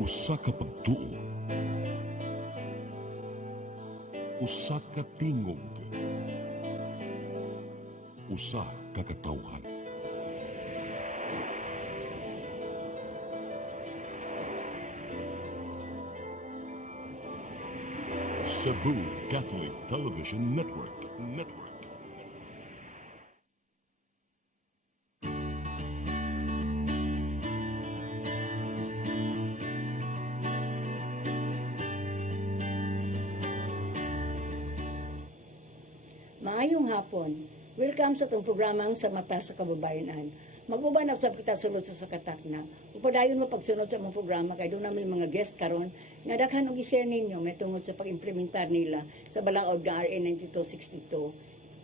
Usa ka pagtuo, usa ka tingog, usa ka katawhan. Cebu Catholic Television Network. Maayong hapon. Welcome sa itong programang sa Mata sa Kababayanan. Magbubanap sa kita sulod sa sakatakna. Upadayon mo pagsunod sa mong programa kay doon na may mga guest karon nga daghan og i-share ninyo may tungod sa pag-implementar nila sa balaod nga RA 9262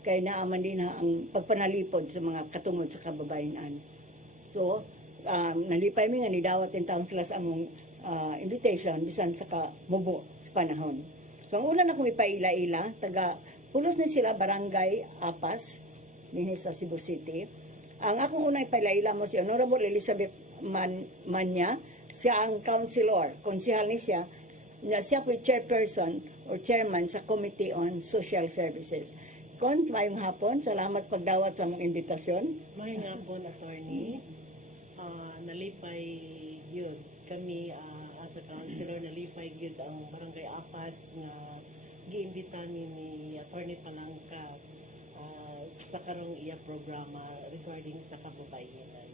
kay naaman din ang pagpanalipod sa mga katungod sa kababayanan. So, nalipay mi nga nidawat din taon sila sa among invitation bisan sa kamubo sa panahon. So, ang una na kong ipaila-ila, taga pulos ni sila Barangay Apas, dinhi sa Cebu City. Ang akong unang ipaila-ila mo si Honorable Elizabeth Manya, siya ang councilor, konsihal ni siya po chairperson or chairman sa Committee on Social Services. Kon, mayong hapon, salamat pagdawat sa mong imbitasyon. Mayong hapon, attorney. Nalipay yun. Kami, as a councilor, nalipay yun ang Barangay Apas nga giimbita ni Attorney Palangka sa karong iya programa regarding sa kababayanan.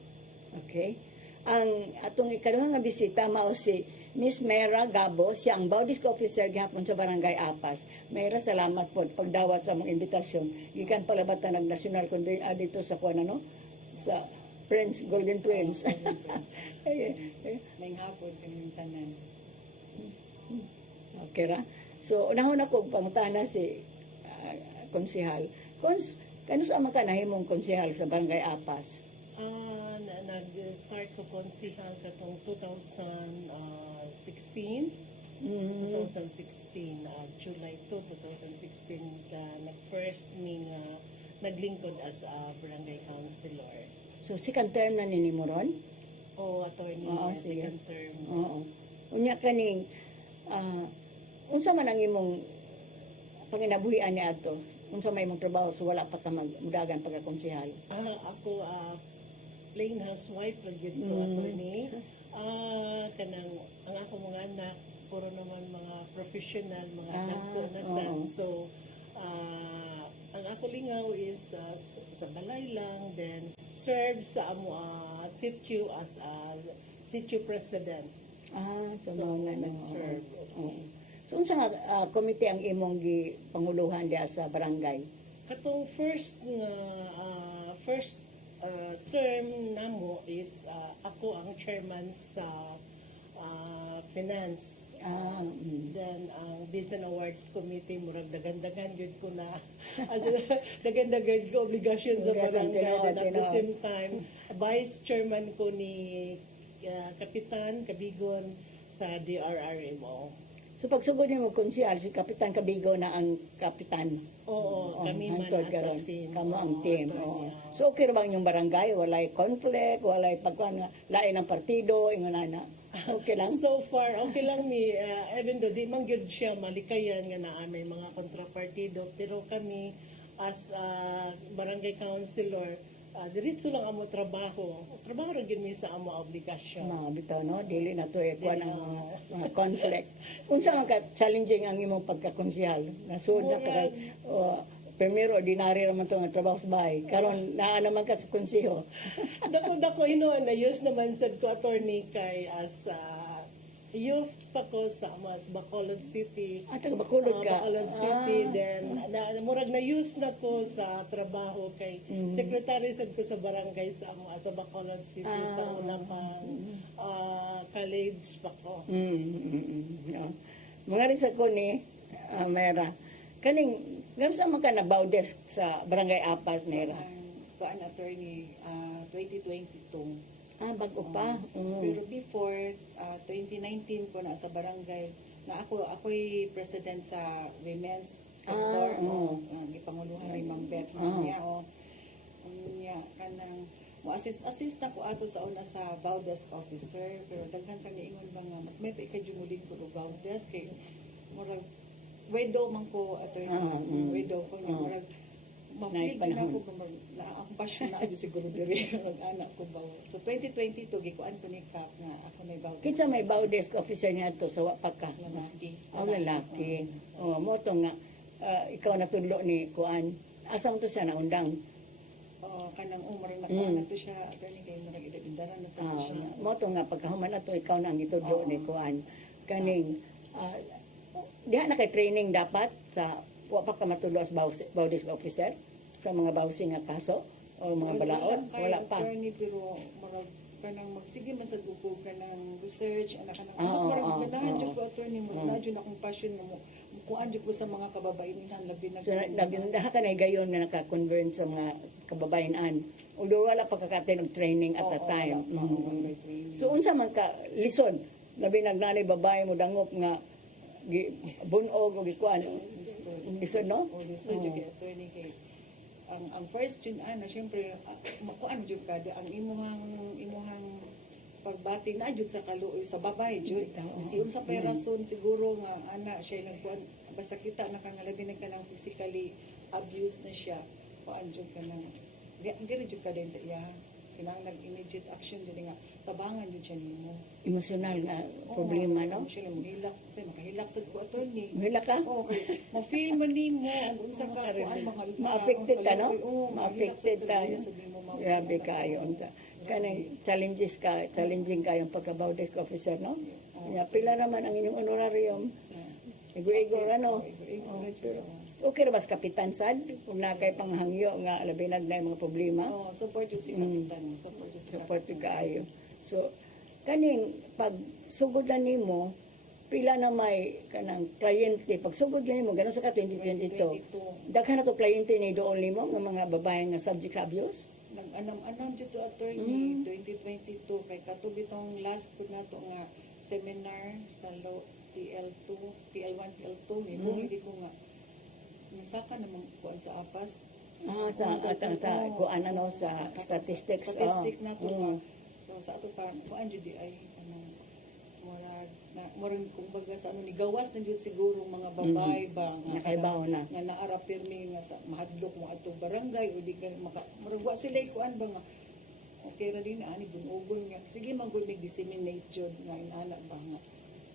Okay. Ang atong ikaduhang nga bisita mao si Miss Mera Gabo, siya ang Baudisk Officer gihapon sa Barangay Apas. Mera, salamat po pagdawat sa mong imbitasyon. Gikan palabatan ng national kundi dito sa kuan ano sa Prince Golden Prince. May hapon kaming tanan. Okay ra. So unahon ako pangutana si konsehal. Kano sa mga kanahimong konsehal sa Barangay Apas? Nag-start ko konsihal katong 2016. Mm. 2016, July 2, 2016, nag-first mi nga naglingkod as a barangay councilor. So second term na nini mo ron? O attorney, Oo, sige. second term. Oo. Unya kaning unsa man ang imong panginabuhian ni adto? Unsa may imong trabaho so wala pa ka magdagan pagkakonsehal? Ako, plain housewife lang yun ko, attorney. Kanang, ang ako mga anak, puro naman mga professional, mga anak ko na son. Oo. So, ang ako lingaw is sa balay lang, then serve sa amo sitio as a sitio president. So So, mao na nag-serve. Oo. So unsa nga komite ang imong gipanguluhan diha sa barangay? Katong first term namo is ako ang chairman sa finance. Then ang Bids and Awards Committee murag dagan-dagan gyud ko na as dagan-dagan ko obligasyon sa barangay. And at the same time vice chairman ko ni Kapitan Kabigon sa DRRMO. So pagsugod nimo konsehal si Kapitan Kabigo na ang kapitan. Oo, kami man hangtod as a karon. team. Kamo ang Oo, team. attorney, Oo. oo. So okay ra ba ang inyong barangay? Walay conflict, walay pagkuan nga lain ang partido, ingon ana. Okay lang. So far, okay lang ni, even though di man gyud siya malikayan nga naa may mga kontrapartido, pero kami as barangay councilor, diretso lang amo trabaho. Trabaho ra gyud mi sa amo obligasyon. Mga bitaw no, dili na to kuan ang mga conflict. Unsa man ka challenging ang imong pagkakonsehal? Nasud na ka primero ordinary raman to nga trabaho sa bahay. Karon naa naman ka sa konseho. Dako hinuon na use naman sad ko attorney kay as youth pa ko sa mas Bacolod City. Taga Bacolod ka. Bacolod City. Then, murag na-use na ko sa trabaho kay secretary sad ko sa barangay sa Bacolod City sa una pang college pa ko. Yeah. Mga rin sa ko ni Mera. Kaning, gano'n sa mga ka na Baudisk sa Barangay Apas, Mera? Kuan attorney 2022. Bago pa. Pero before 2019 ko na sa barangay na ako'y president sa women's sector. Gipanguluhan ni Ma'am Beth niya niya kanang assist na ko ato sa una sa Baudesk officer, pero daghan sa niingon ba nga mas may ikadjumuling ko og Baudesk kay murag widow man ko attorney, widow ko nga murag mapil na panahon. ko na ang passion na ay siguro dire ang anak ko ba. So 2022 gikuan ko ni Kap nga ako may Baudesk. Kinsa may Baudesk officer niya to sa wapak ka? Lalaki. Lalaki. Mo to nga ikaw na tudlo ni kuan. Asa mo to siya naundang? Kanang umarang nakuha na to siya attorney kay murag idabindara na sa siya. Mo to nga pagkahuman ato ikaw na ang itudlo ni kuan. Kaning diha na kay training dapat sa wapak ka matudlo as Baudesk officer sa mga bawsing nga kaso o mga balaod? Wala pa. Attorney pero murag kanang magsige man sa grupo kanang research anak kanang murag ganahan jud ko attorney mo na jud akong passion nga mo kuan jud ko sa mga kababayenan labi na So, nagdaha ka na gayon nga naka-convert sa mga kababayanan. Although wala pa kakatin og training at the time. So, unsa man ka lisod? Labi nagnanay babae mo dangop nga bunog o gikuan. Lisod, no? o research kay attorney kay ang first yun syempre makuan jud ka ang imuhang pagbati na jud sa kaluoy sa babae jud kasi unsa pay rason siguro nga ana siya nagkuan basta kita nakangalabi na kanang physically abuse na siya kuan jud ka nang diri jud ka din sa iya kinahanglan immediate action jud nga tabangan jud siya nimo Emosyonal na problema, no? siya mahilak kasi makahilak sad ko attorney Hila ka? okay ma-feel mo nimo ang unsa ka kuan mga Ma-affected ka, no? Ma-affected ka. Sabi mo, Grabe kayo. Kanang challenging kayong pagka-Baudesk officer, no? Pila naman ang inyong honorarium. Igo-igo, ano? Okay ra ba sa kapitan sad? Kung na kay panghangyo nga labinag na yung mga problema. Support yun si Kapitan. Support yun si Support Kapitan. kaayo. So, kaning pag sugod na nimo, pila na may kanang kliyente. Pag sugod nimo, gano'n sa ka 2022. Daghan na to kliyente ni doon nimo ng mga babae nga subject sa abuse. Nag-anam-anam dito attorney 2022 kay katubi tong last po na to nga seminar sa law PL2, PL1, PL2 hindi ko nga nisaka namang kuan sa APAS Sa kuan ano sa statistics. statistic na to nga. So sa ato pa kuan jud di ay anong murag kumbaga sa ano ni gawas na jud siguro mga babae ba nga Nakaibaw na. nga naara pirmi nga sa mahadlok mo atong barangay o di ka murag wa sila kuan ba nga okay ra din ani bunugon nga sige man gud disseminate jud nga inana ba nga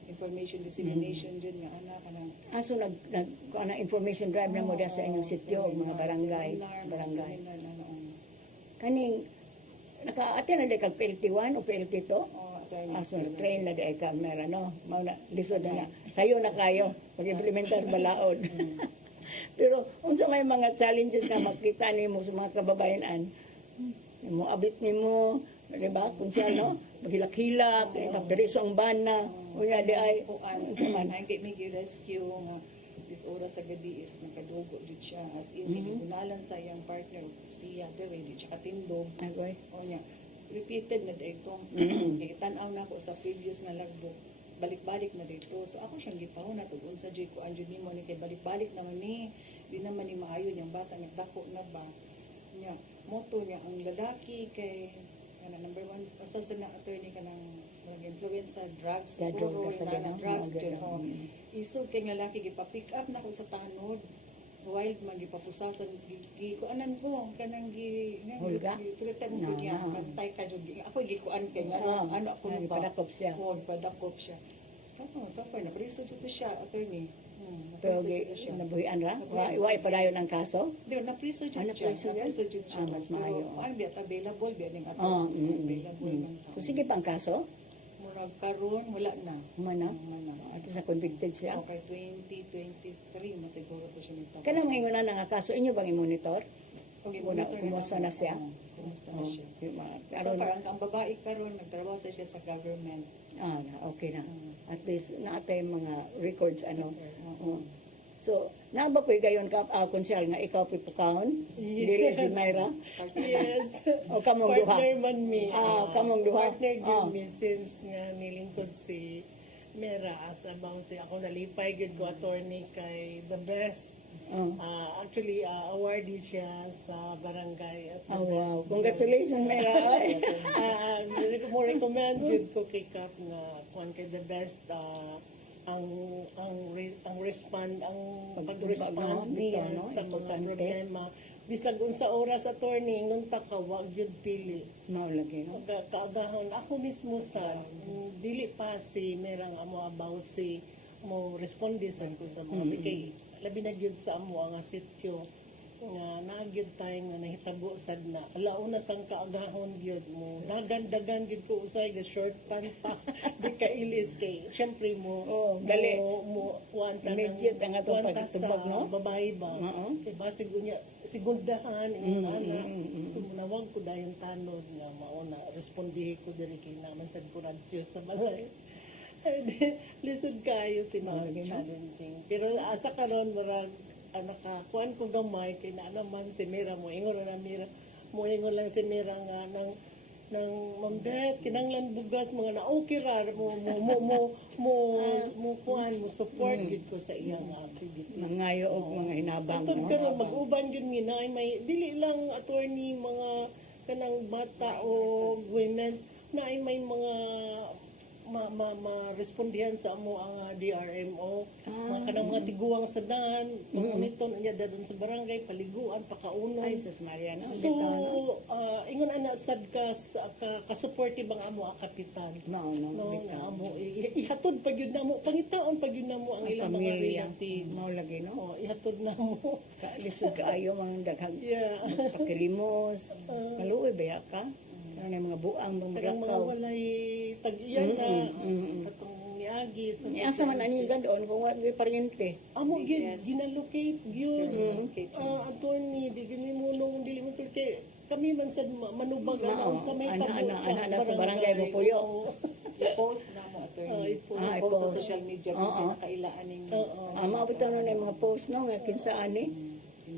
information dissemination jud nga ana kanang So kuan ang information drive na mo diha sa inyong sitio mga barangay. seminar, Kaning naka-attend na di kag PLT1 o PLT2? So, train na di ay camera, no? Lisod na. Sayo na kayo. Mag-implementar balaod. Pero, unsa may mga challenges na makita nimo sa mga kababayanan, mo abit nimo, di ba? Kung siya, no? Maghilak-hilak, kapiriso ang bana, unya di ay, unsa man. Ay kay may rescue nga this oras sa gabi is nakadugo jud siya as in ginalan sa iyang partner siya dire di siya katindog Agoy. o niya repeated na dito kay tan-aw na ko sa previous nga logbook balik-balik na dito so ako siyang gipahon na tugon sa jud ko anjud nimo ni kay balik-balik naman ni di naman ni maayo niyang bata nagdako na ba niya moto niya ang lalaki kay kana number 1 asa sa na attorney kanang influence sa drugs Sa siguro drugs, sa na ganun, drugs mga dyan ganun. isog kay lalaki gipa-pick up na ko sa tanod wild man gipapusasan gikuanan ko kanang Hulga? threaten ko niya pantay ka jud ako gikuan kay nga ano ako Ay, pa padakop siya. padakop siya sa pa na preso jud siya attorney Pero nabuhian ra? Wa padayon ang kaso? Di, na-preso jud siya. na-preso yan? Na-preso jud siya. Mas maayo. Pero, ang biya, available biya ning ato. Available ng So, sige pang kaso? murag karon wala na. Humana? Wala na. At sa convicted siya? Okay, 2023 masiguro to siya nito. Kanang ngayon na nga kaso, inyo bang i-monitor? Okay, kumusta na siya? Kumusta na siya. So, Karon, parang ang babae karon nagtrabaho sa siya sa government. okay na. At least, naatay mga records, ano. Oo. So, naaba po gayon ka, konsyal nga ikaw pipukahon? Dili si Myra? Yes. O kamong duha? Partner man mi. Kamong duha? Partner gyud mi since nga nilingkod si Mera as about si ako nalipay gud ko attorney kay the best. Oh. Actually awardee siya sa barangay as the Oh, best. wow. Congratulations, Mera. Ay. Mo recommend gud ko kay Kap nga kuan kay the best ang respond ang Pag-respond, pag-respond no? niya Ito, no? sa mga Importante. problema bisag unsa oras attorney nung takawa gyud pili. Mao lagi, no? Kaagahon ako mismo sa dili pa si merang amo abaw si mo responde sa ko sa mga kay labi na gyud sa amo nga sityo nga nagyud tayo nga nahitabo sad na alauna sang kaagahon gyud mo dagan gyud ko usay ga short pant pa di ka ilis kay syempre mo Oo, dali. mo kuanta Immediate ang atong pagtubag, no? babae ba Oo. kay basig unya sigundahan ang ana so munawag ko dayon tanod nga mao na respondihe ko diri kay naman sad ko radyo sa balay lisod kayo Lagi, no? challenging pero asa karon murag nakakuan ko gamay kay na naman si Mira mo ingon na Mira mo ingon lang si Mira nga nang mambet kinanglan bugas mga na okay ra mo kuan mo support gid ko sa iyang activities. Mangayo og mga hinabang, Atod no? karon mag-uban gyud ni na may dili lang attorney mga kanang bata o women's na may mga ma-respondihan sa amo ang DRMO mga kanang mga tiguang sa dan monitor niya dadon sa barangay paliguan pakaunon Ay, sus Maria, no? so ingon ana sad ka supportive ang amo ang kapitan Mao, no? no Bitaw. nga amo ihatod pag yun namo pangitaon pag yun namo ang Ang ilang mga pamilya. relatives Mao lagi, no? ihatod namo Lisod kaayo mga daghang yeah pakilimos. Maluoy ba ka? Ano yung mga buang Tagang mga bumrakaw. walay tag-iyan na katong niagi sa Ni asa man ani doon kung wala may paryente. amo gyud ginallocate gyud Ginallocate. attorney di gini mo nung dili mo kay kami man sad manubag Mao. ana sa may Ana, tabo ana, ana, sa barangay mo puyo. Oo. I-post na mo attorney. i-post. Ah, I-post sa i-post. social media kung sino kailaan ning Maabot na yung mga post no nga kinsa ani.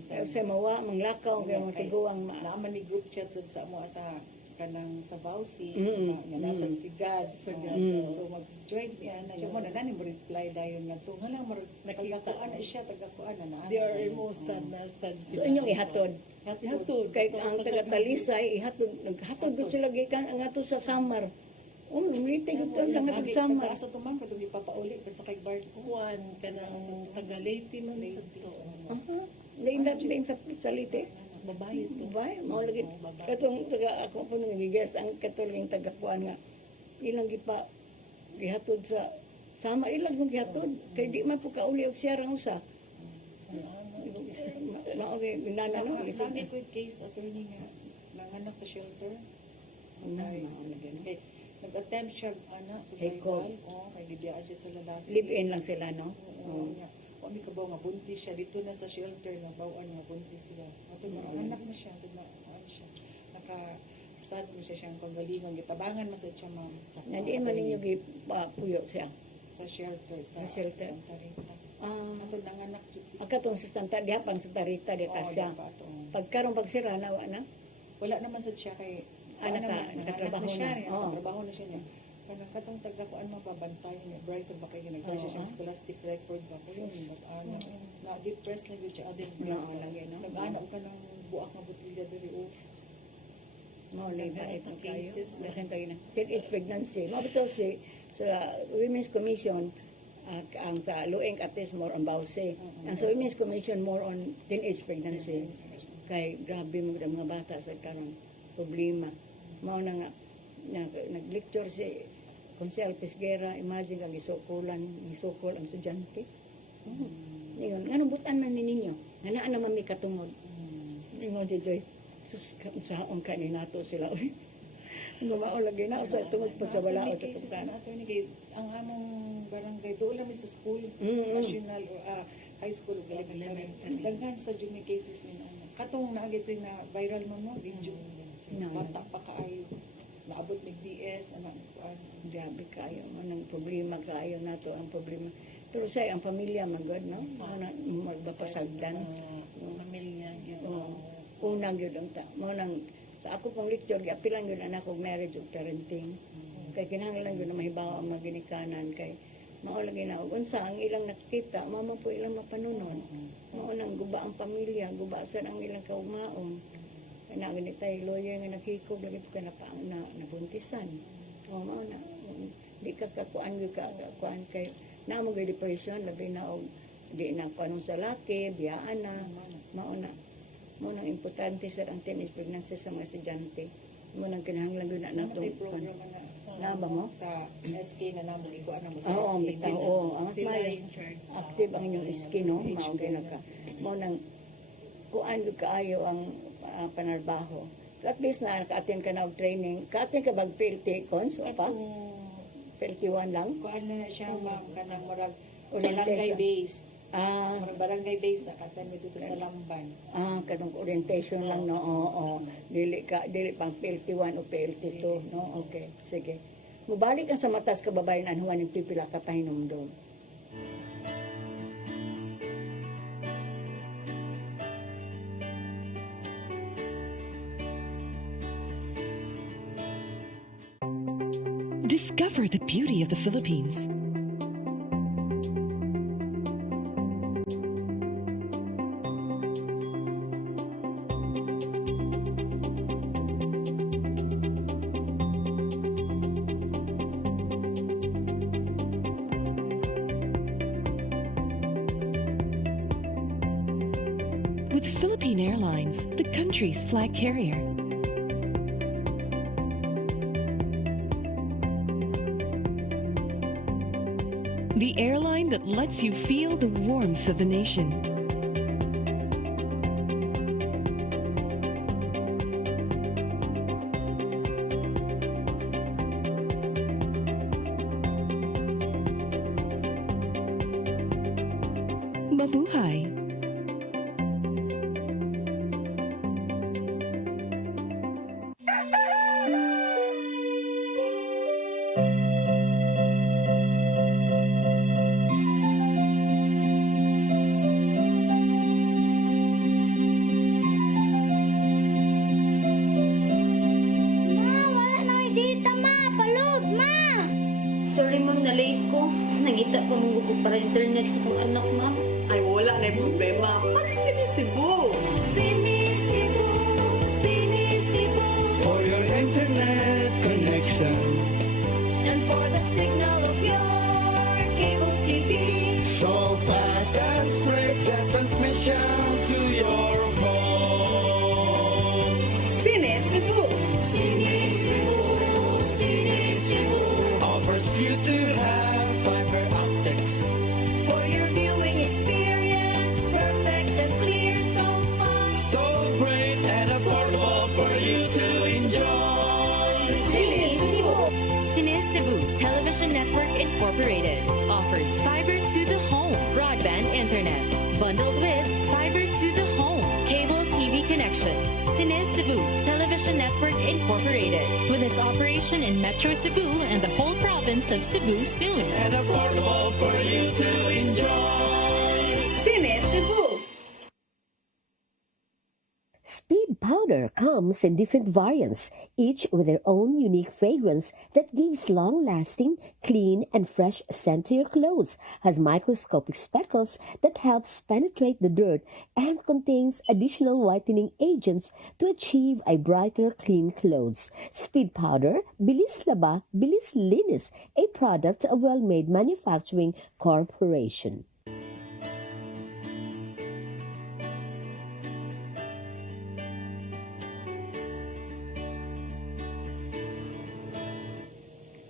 Sa mawa manglakaw kay mga tiguang naaman ni group chat sa mo sa kanang sa Bausi Mm-mm. nga nasa Sigad Mm. so mag-join niya na yung mo na nani mo reply dayon nga to halang tagakuan na siya tagakuan na They are emosan na sad So inyong ihatod. ihatod Kay ang taga Talisay ihatod naghatod gud sila gikan ang ato sa Samar. Umilite gud to ang ato sa Samar. Sa tumang katong ipapauli pa sa kay Bart kuan kanang taga-Leyte man sa to Aha. Lain sa salite. babae to Bay, mao lagi katong taga ako po nang gigas ang katuling taga kuan nga ilang gipa gihatod sa sama ilang kung gihatod kay di man po kauli og siya rang usa. Mao kay binana no lisod. Lagi ko yung case attorney nga nanganak sa shelter. Mao lagi no. Okay. Nag-attempt siya anak sa Hey, Saigon. Kay gibiyaan siya sa lalaki. Live in lang sila no. Oo. nga. Kami kabaw nga buntis siya dito na sa shelter na bawaan nga buntis siya. Ato na anak na siya, ato na ano siya. Naka-start mo siya siyang pagalingon. Gitabangan mo sa siya ma'am. Sa Nadi man ninyo gipuyo siya. sa shelter sa Sa shelter? Santa Rita. Ah, Ato nanganak jud siya. akatong sa Santa Diapang sa Tarita di ka siya. Pagkaron pagsira na wa na. Wala naman sa siya kay nakatrabaho na siya. na. Oo. Nakatrabaho na siya niya. Kanang katong taga-kuan mo pabantayan niya. Brighton ba kayo nag-try siya siyang scholastic record ba ko yun. Na-depress na yun siya. Oo, lagi, no? Nag-ano ka ng buak nga butilya diri o. Mao lagi kahit Ang kayo. cases na. Dakan tayo na. Teenage pregnancy. Mao bitaw si sa Women's Commission ang sa Lueng Ates more on bawse. Ang sa Women's Commission more on teenage pregnancy. Kay grabe mo ang mga bata sa karon problema. Mao na nga nag-lecture si Consel Pesguera, imagine kang isukol ang estudyante. Ingon, ngano butan man ni ninyo? Nga naa naman may katungod. Ingon si Joy, sus, saon ka ni nato sila. Uy, gumao lagi na sa tungod pa sa wala o sa cases tuktan. na ato ni kay ang among barangay doon lang sa school, national or high school ug elementary. Daghan sa jud ni cases ni ano. Katong naagit rin na viral mo no video. Bata pa kaayo. Naabot ni DS anak kuan. Grabe kayo, anong problema kayo nato ang problema. Pero sa ang pamilya magod no, magbapasagdan. pamilya gyud Oo. Unang yun ang mo nang sa ako pong lecture giapilan yun anak og marriage ug parenting. Kay kinahanglan yun na mahibaw ang mga ginikanan kay Mao lagi na og unsa ang ilang nakita, mao man po ilang mapanunon. Mao nang guba ang pamilya, guba sad ang ilang kaugmaon. Ana gani tay lawyer nga nakikog lagi po kana pa na nabuntisan. O mao na di ka kakuan gyud ka kuan kay namo gyud depression labi na og di na kuanong sa laki, biyaan na. Mao na mo nang importante sa ang teenage pregnancy sa mga estudyante. Mo nang kinahanglan gyud na nato. Namatay program na ba mo? sa SK na namo iko ano mo sa Oo, SK. bitaw, oo. Ang Sila smile. in charge sa Active ang inyong skin, no? Mao gyud ka. Mo nang kuan gyud kaayo ang panarbaho. At least na naka-attend ka na og training. Ka-attend ka bag PLT cons o pa? PLT 1 lang? Kuan na siya ma'am kanang murag Orientation. barangay based. Ah, Murag barangay based na katan dito sa Lamban. kanong orientation lang, no? Oo. Dili pang PLT 1 o PLT 2, no? Okay, sige. Mubalik ka sa matas kababayan anhuan ng pipila ka pahinumdom. Discover the beauty of the Philippines. With Philippine Airlines, the country's flag carrier. The airline that lets you feel the warmth of the nation. Mabuhay! Wala na dita ma, palod ma. Sorry ma'am, na late ko. Nangita pa mong ko para internet sa kong anak ma'am. Ay, wala na yung problema. Pag sinisibo. Sinisibo, sinisibo, For your internet connection, and for the signal of your cable TV. so fast and straight that transmission to your home. Sinisibo. Sinisibo, sinisibo, Offers you to have fiber optics. for your viewing experience, perfect and clear so far. So great and affordable for you to enjoy. Cine Cebu Television Network Incorporated offers fiber to the home broadband internet bundled with fiber to the home cable TV connection. Cine Cebu Television Network Incorporated with its operation in Metro Cebu and the whole province of Cebu soon. And affordable for you to enjoy. Sinisibo. Speed powder comes in different variants, each with their own unique fragrance that gives long-lasting, clean, and fresh scent to your clothes, has microscopic speckles that helps penetrate the dirt, and contains additional whitening agents to achieve a brighter, clean clothes. Speed powder, Bilis Laba, Bilis Linis, a product of Well-Made Manufacturing Corporation.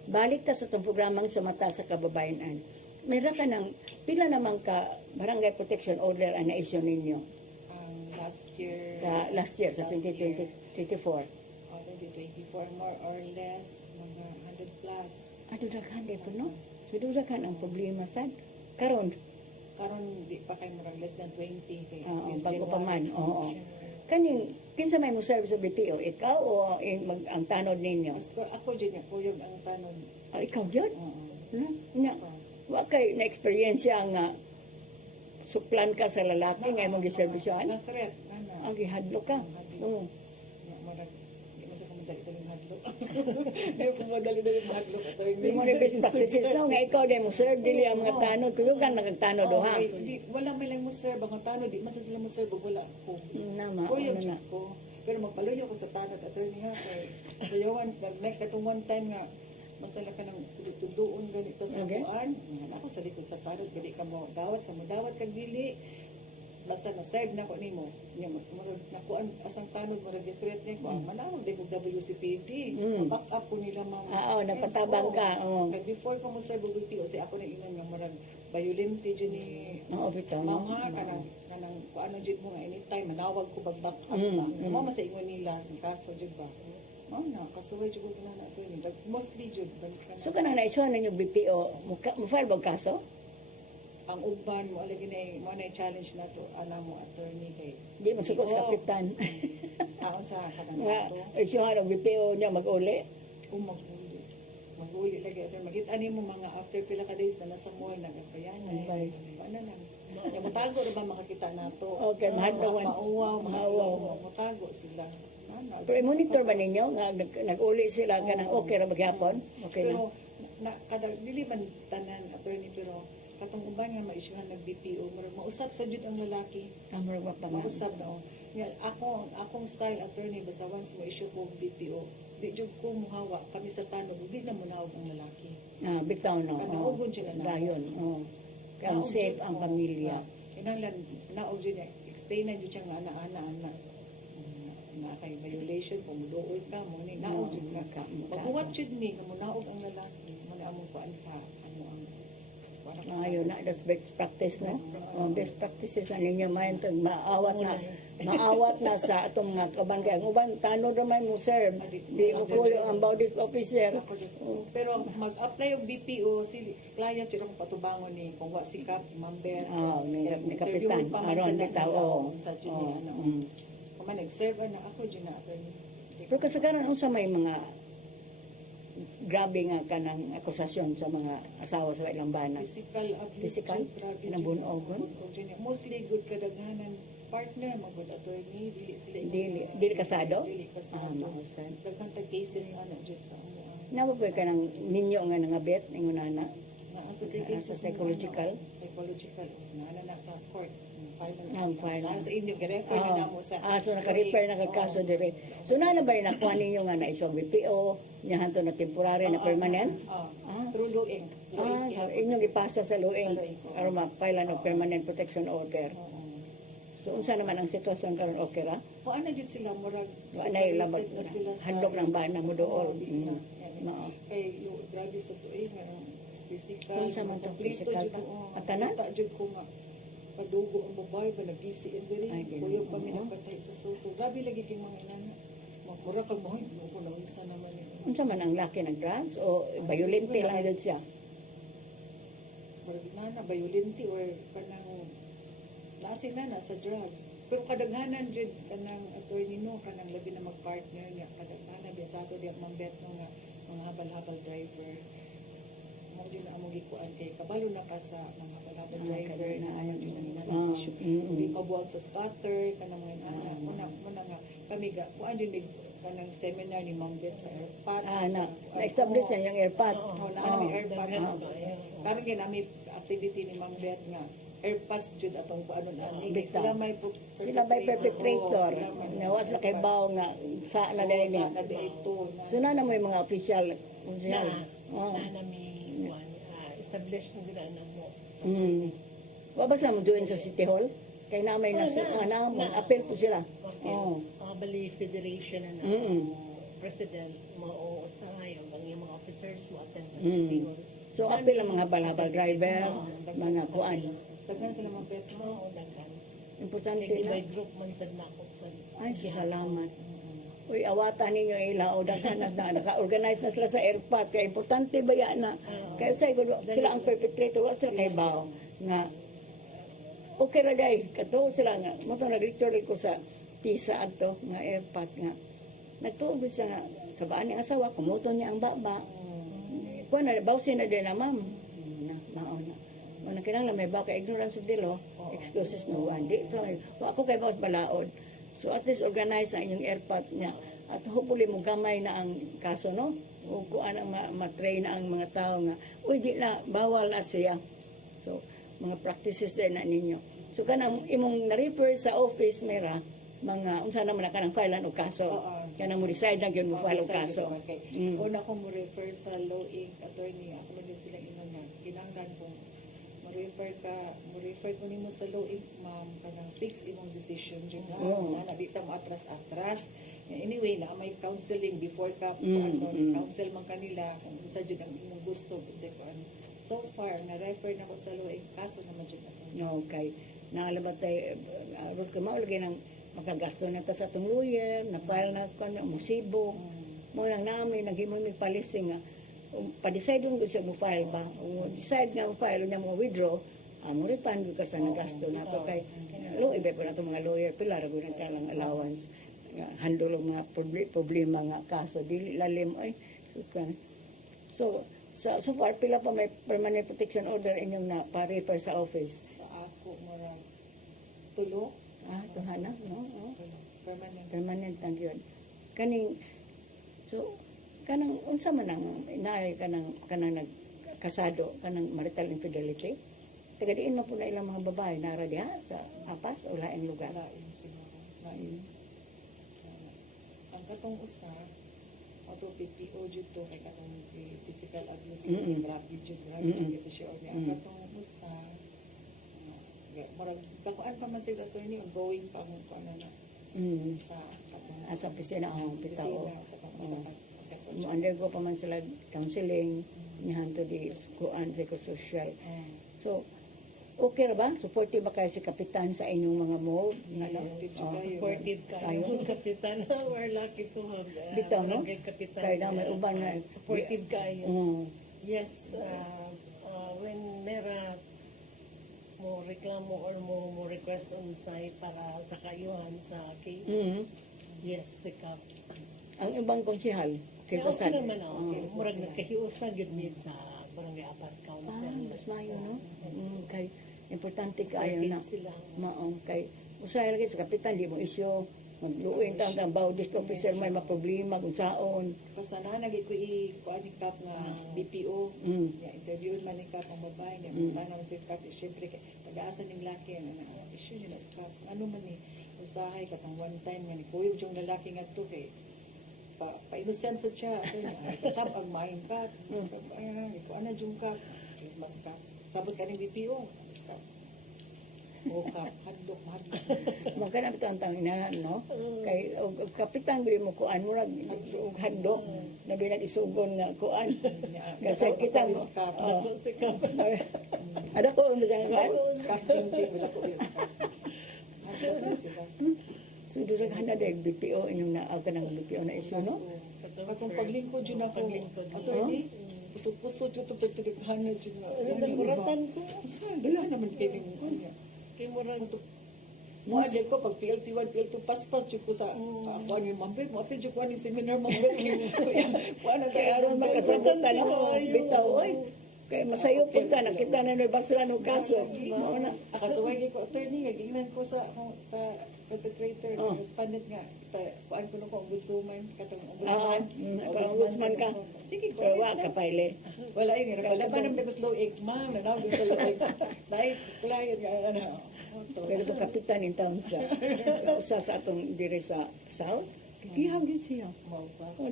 Balik ta sa itong programang sa mata sa kababayanan. Meron ka ng, pila naman ka barangay protection order ang na-issue ninyo Last year, last year sa Last year. 2024. 2024 more or less mga 100 plus. Daghan di po, no? So, daghan ang problema sad. Karon, Karon di pa kay murag less than 20 kay Oo, since bago pa man, January, oo. January. kaning, kinsa may mo serve sa BPO? Ikaw o ang tanod ninyo? Ako dyan yung kuyog ang tanong. Ikaw dyan? Oo. Nya, wa kay na-experiensya nga suplan ka sa lalaki nga imong giservisyohan? Na-threat, nana. Ang gihadlo ka? Oo. Murag, di man sa kumanda ito ng hadlo. Hindi po madali-dali mahadlok, attorney. Di mo na best practices no, nga ikaw din mo sir, dili ang mga tanod, kuyugan nagtanod do ha. Wala may lang mo sir, bang tanod, di man sa sila mo sir, wala ako. Nama, Kuya ano na. ko. Pero magpaluyo ko sa tanod, attorney nga, kay dayawan, like katong one time nga, masala ka ng tuduon ganito sa Okay. buwan. Nga ako sa likod sa tanod, gali ka mo dawat sa mudawat kag dili. Basta na-serve na ko nimo. Nya nakuan asang tanod mo retreat ni ko. Manawag din kog WCPD. Back up ko nila mga. Oo, nagpatabang ka, oo. Kag before ko mo serve og BPO, say ako na ingon nga murag violente jud ni Oo, bitaw, no? mama kanang kuano jud mo nga anytime manawag ko back up ba. Mo sa ingon nila ang kaso jud ba. Mao na kasuway jud ko na ato ni. Mostly jud balikan. So kanang naisuhan ninyo BPO, mo file ba kaso? Ang uban mo alagi na mo na challenge na to ana mo attorney kay Di mo sukos kapitan. ako sa kanang Nga, kaso isuhan ang BPO niya mag-uli. maguli lagi attorney makita nimo mga after pila ka days na nasa mall nagkayan Okay. ano lang ya mutago ra ba makakita nato Okay, mahadlawan. mauwaw mutago sila nana Pero monitor ba ninyo nga nag-uli sila kanang okay ra magyapon? Okay na. pero kada dili man tanan attorney pero katong uban nga ma-issuehan nag BPO murag mausap sa jud ang lalaki Kamar wa pa nga. mausap na nga akong style attorney basta once mo issue ko BPO di jud ko muhawa kami sa tanong di na munawag ang lalaki Ah, bitaw no. Kanang ugod siya na. Dayon. Oh. Kaya Naog safe jud, ang oo. pamilya. Kinahanglan naog jud explain na jud siya nga ana na kay violation kung muduol ka mo ni naog jud nga ka magbuwat jud ni nga munaog ang lalaki mo ni among kuan sa ano ang kuan sa Ayun na, that's best practice na. Oh, best practices na ninyo man ito. Maawat na sa atong mga kaban. Kaya ang uban, tanod naman mo, sir. Di mo kuyo ang bodies officer. pero mag-apply og BPO si client jud ang patubangon ni kung wa sikap member Ah, ni kapitan. Aron bitaw. Oh. sa jud Oh, ano mm. kung man nag-serve na ako jud na attorney. Pero kasagaran unsa may mga grabe nga kanang akusasyon sa mga asawa sa ilang bana. Physical abuse. Physical? jud, grabe Kinang jud. bunog-on? Bunog jud. Mostly good kadaghanan partner magud attorney dili sila Dili kasado? Dili Ah, kasado. mausan. Daghang tag cases ana jud sa amo. Nawa ka nang minyo nga nangabet ingon na Naa sa tag Naa cases sa psychological? psychological naa na sa court. Ang file. Sa inyo refer na namo sa so naka-repair na kagkaso dire. So na ba nakuha ninyo nga na isog BPO, niya hanto na temporary na permanent? Ah, Ah. through luing. So inyong ipasa sa luing Sa luing, oo. aron ma-file ng permanent protection order. So unsa naman ang sitwasyon karon okay ra? O ano jud sila murag Wa na ilabag separated na sila sa handog ng bana mo dool. Oo, di na. Oo. Kay grabe sa to nga physical. Kung sa man to kompleto physical jud ta? ko, Atanan? nakita jud ko nga padugo ang babae ba nagisi diri Ay, ganun. kuyo kami Oo. nagpatay sa soto. Grabe lagi kay mga inana. Mura kag mo ko na isa naman ni. Unsa man ang laki nag-drugs o violente lang jud siya? Murag inana violente or kanang naasin na sa drugs. Pero kadaghanan jud kanang attorney no kanang labi na mag-partner niya kadaghanan biasado di mambet no nga mga habal-habal driver. Mo din na among gikuan kay kabalo na ka sa mga habal-habal driver na ayon din na issue. Hindi pabuwag sa spotter kanang mga ana muna nga kami ga kuan jud mig kanang seminar ni Mambet sa AirPods. Na-establish na yung AirPod. Oo, na kami AirPods. Karon kay nami activity ni Mambet nga AirPods jud atong kuanon ani. Bitaw. Sila may perpetrator. Oo, sila may Nawas na kay baw nga sa na dahil ni. sa na ito na. So na mo yung mga official. Konsehal. Na nami established na gila na mo. Wabas na mo join sa City Hall? Kay namay na apel po sila. Okay. Oo. Bali Federation na president mo sa ngayon ang yung mga officers mo attend sa city hall. So apel ang mga balabal driver, mga kuan. Daghan sila Mambet mo. Oo, daghan. Importante Kaya na. by group man sad nako sa Ay, salamat. Uy, awatan ninyo ilaw, daghan na naka-organize na sila sa airport. Kaya importante ba yan na? Kaya sila ang perpetrator, wala sila kay Bao. Nga, okay ra day, kato sila nga. Mo nag-lecture ko sa TISA ato, nga airport nga. Nagtuog siya nga, sa baan ni asawa, kumuto niya ang baba. Kuha na, bawsin na din na, ma'am. Nauna. Ano kinang may baw kay ignorance of the law, excuses no one. Di, so, ako kay bawas balaod. So at least organize ang inyong airport niya. at hopefully mo gamay na ang kaso, no? O kung anong ma-train na ang mga tao nga, uy, di na, bawal na siya. So, mga practices din na ninyo. So, kanang imong na-refer sa office, mera, mga, unsa naman na kanang filean o kaso. Oo. Kanang mo decide na yun mo file o kaso. Una ko mo refer sa law inc attorney, ako man din silang ingon nga, kinanglan kong mo-refer ko nimo sa law inc, ma'am, kanang fix imong decision dyan na, Oo. na di ta mo atras-atras. Anyway, na may counseling before ka, counsel man kanila, kung isa dyan ang imong gusto, kasi ko ano. So far, na-refer na ko sa law inc, kaso naman dyan ako. Okay. Naalabat tayo, Ruth, ka maulagay ng makagasto na ta sa itong lawyer, na-file na ka na, musibo. Mo lang namin, naghimo may policy nga, pa-decide yung gusto mo file ba, o decide nga mo file niya mo withdraw, mo refund ka sa nagasto na to kay, iba po na itong mga lawyer, pila rago na talang allowance, handle ang mga problema nga kaso, dili lalim, ay, so far, pila pa may permanent protection order inyong na pa-refer sa office. Sa ako, mura, tulo, Tuhana, no? permanent. Permanent ang yun. Kaning, so, kanang, unsa man ang, inaay kanang nagkasado, kanang marital infidelity, tagadiin mo po na ilang mga babae, nara diha sa apas o laing lugar. Lain siguro. Lain. Ang katong usa, auto PPO jud to kay katong physical abuse, grabe jud, ito siya. Ang katong usa, marag kakuan pa man sila attorney, ongoing pa mo ko ano na sa katong Asa opisina ang pitao. katong usa kasi Undergo pa man sila counseling, nihan to di kuan psychosocial. So, okay ra ba? Supportive ba kayo si Kapitan sa inyong mga mode? Supportive kayo. Kapitan, we're lucky to have Bitaw, no? barangay kapitan. Kaya na may uban na Supportive kayo. Yes, when mera mo reklamo or mo request on site para sa kayuhan sa case, yes, sikap. Ang ibang konsihal, Kaya kaysa okay sa... naman ako. Murag nagkahiusan yun mi sa Barangay Apas Council. mas mayo, no? Kay, importante kayo na. Sila. Maong kay, usay lagi sa Kapitan, di mo isyo, magluoy ang baudist officer, may maproblema kung saon. basta na nagi ko kuan ni kap nga BPO. Ya interview man ni kap ang babae nga tanang si kap syempre pag-asa ning laki na issue niya sa kap. Ano man ni usahay katong one time nga ni kuyog yung lalaki nga to kay pa-innocent sa siya. Kasab ang main ka. Ko ana jung kap. Mas kap. Sabot ka ning BPO. Mas kap. O kap, hadlok. Maka na ito ang tanginahan, no? Kay, og Kapitan, gawin mo kuan mo rag, og handok, na binag isugon nga kuan. Kasi kita mo. Ada ko, ano dyan kuan? Kap ching-ching. Wala ko yung kap. Hadlok sila. So, durag hana dahil BPO, inyong na, ka ng BPO na isyo, no? Katong paglingkod yun ako. Ato ini, puso-puso dito pagtulikhan na dyan. Kuratan ko. Wala naman kayo ng Kay murag mo adel ko pag PLT1, PLT2 paspas jud ko sa ako ani mambet mo apil jud ko ani seminar mambet kuan Kay aron makasagot ka no, bitaw, oy. Kay masayo po ka, nakita na nabasra ng kaso. Mao na. akasuway ko attorney nga gingnan ko sa perpetrator respondent nga kuan ko no ko ombudsman katong ombudsman Ombudsman ka. sige ko Pero wa ka paile. wala yun wala pa nang dagos law egg ma'am na nabi sa law egg dahil client nga ano Pero ito Kapitan in town sa atong dire sa South. Kikihang din siya.